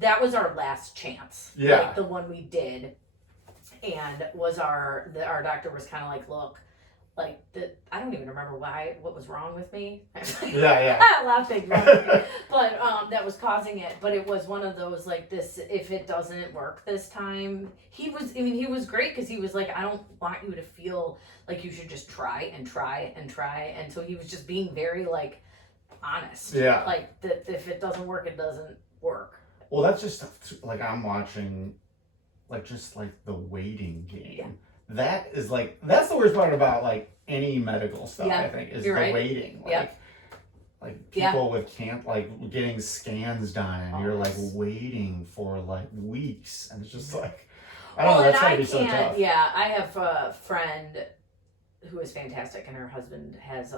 that was our last chance. Like the one we did, and was our doctor was kind of like, look, like I don't even remember what was wrong with me. Laughing, but that was causing it. But it was one of those like this. If it doesn't work this time, he was great because he was like, I don't want you to feel like you should just try and try and try. And so he was just being very like honest. Yeah. Like that if it doesn't work, it doesn't work. Well, that's just like I'm watching, like just like the waiting game. Yeah. That is like, that's the worst part about like any medical stuff, I think, is the waiting. Like people like getting scans done, and you're like waiting for like weeks, and it's just like, I don't know, that's gotta be so tough. Yeah, I have a friend who is fantastic, and her husband has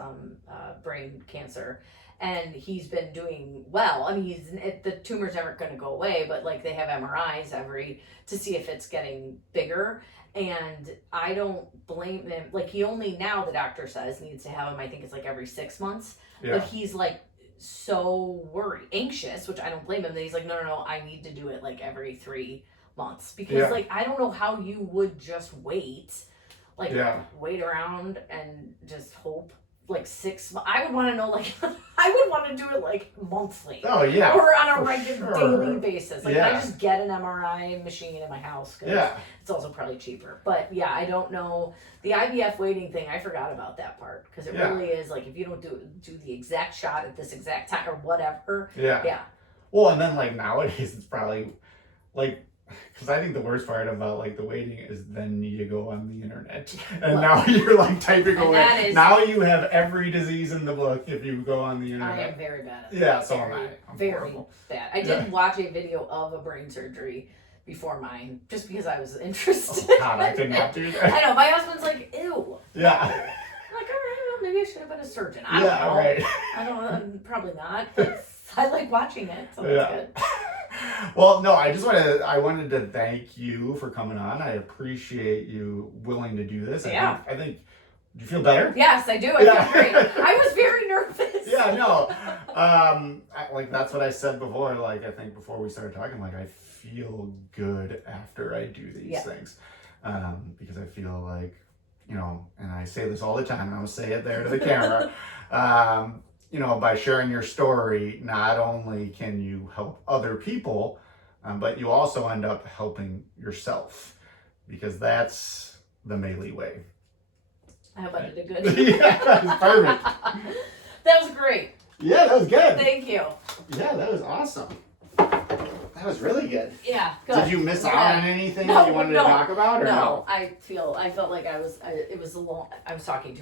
brain cancer, and he's been doing well. I mean, the tumor's never going to go away, but like they have MRIs to see if it's getting bigger. And I don't blame him. Like he only now, the doctor says, needs to have him, I think it's like every 6 months. Yeah. But he's like so anxious, which I don't blame him, that he's like, no, I need to do it like every 3 months. Because like, I don't know how you would just wait around and just hope like 6 months. I would want to know, like, I would want to do it like monthly. Oh, yeah. Or on a regular daily basis. Like, I just get an MRI machine in my house because it's also probably cheaper. But yeah, I don't know. The IVF waiting thing, I forgot about that part because it really is like if you don't do the exact shot at this exact time or whatever. Yeah. Well, and then like nowadays it's probably like, because I think the worst part about like the waiting is then you go on the internet and now you're like typing away. Now you have every disease in the book if you go on the internet. I am very bad at that. Yeah, so am I. I'm very horrible. Bad. I did watch a video of a brain surgery before mine just because I was interested. Oh God, I could not do that. I know, my husband's like, ew. Yeah. I'm like, all right, well, maybe I should have been a a surgeon. I don't know. Right. I don't. Probably not. But I like watching it, so that's good. Well, no, I wanted to thank you for coming on. I appreciate you willing to do this. Yeah. I think do you feel better? Yes, I do. I feel great. I was very nervous. Yeah, no. Like that's what I said before. Like I think before we started talking, like I feel good after I do these things, because I feel like, you know, and I say this all the time, and I'm gonna say it there to the camera. You know, by sharing your story, not only can you help other people, but you also end up helping yourself, because that's the Maley Way. I hope I did good. Yeah, perfect. That was great. Yeah, that was good. Thank you. Yeah, that was awesome. That was really good. Yeah, good. Did you miss out on anything that you wanted to talk about, or no? I felt like I was talking too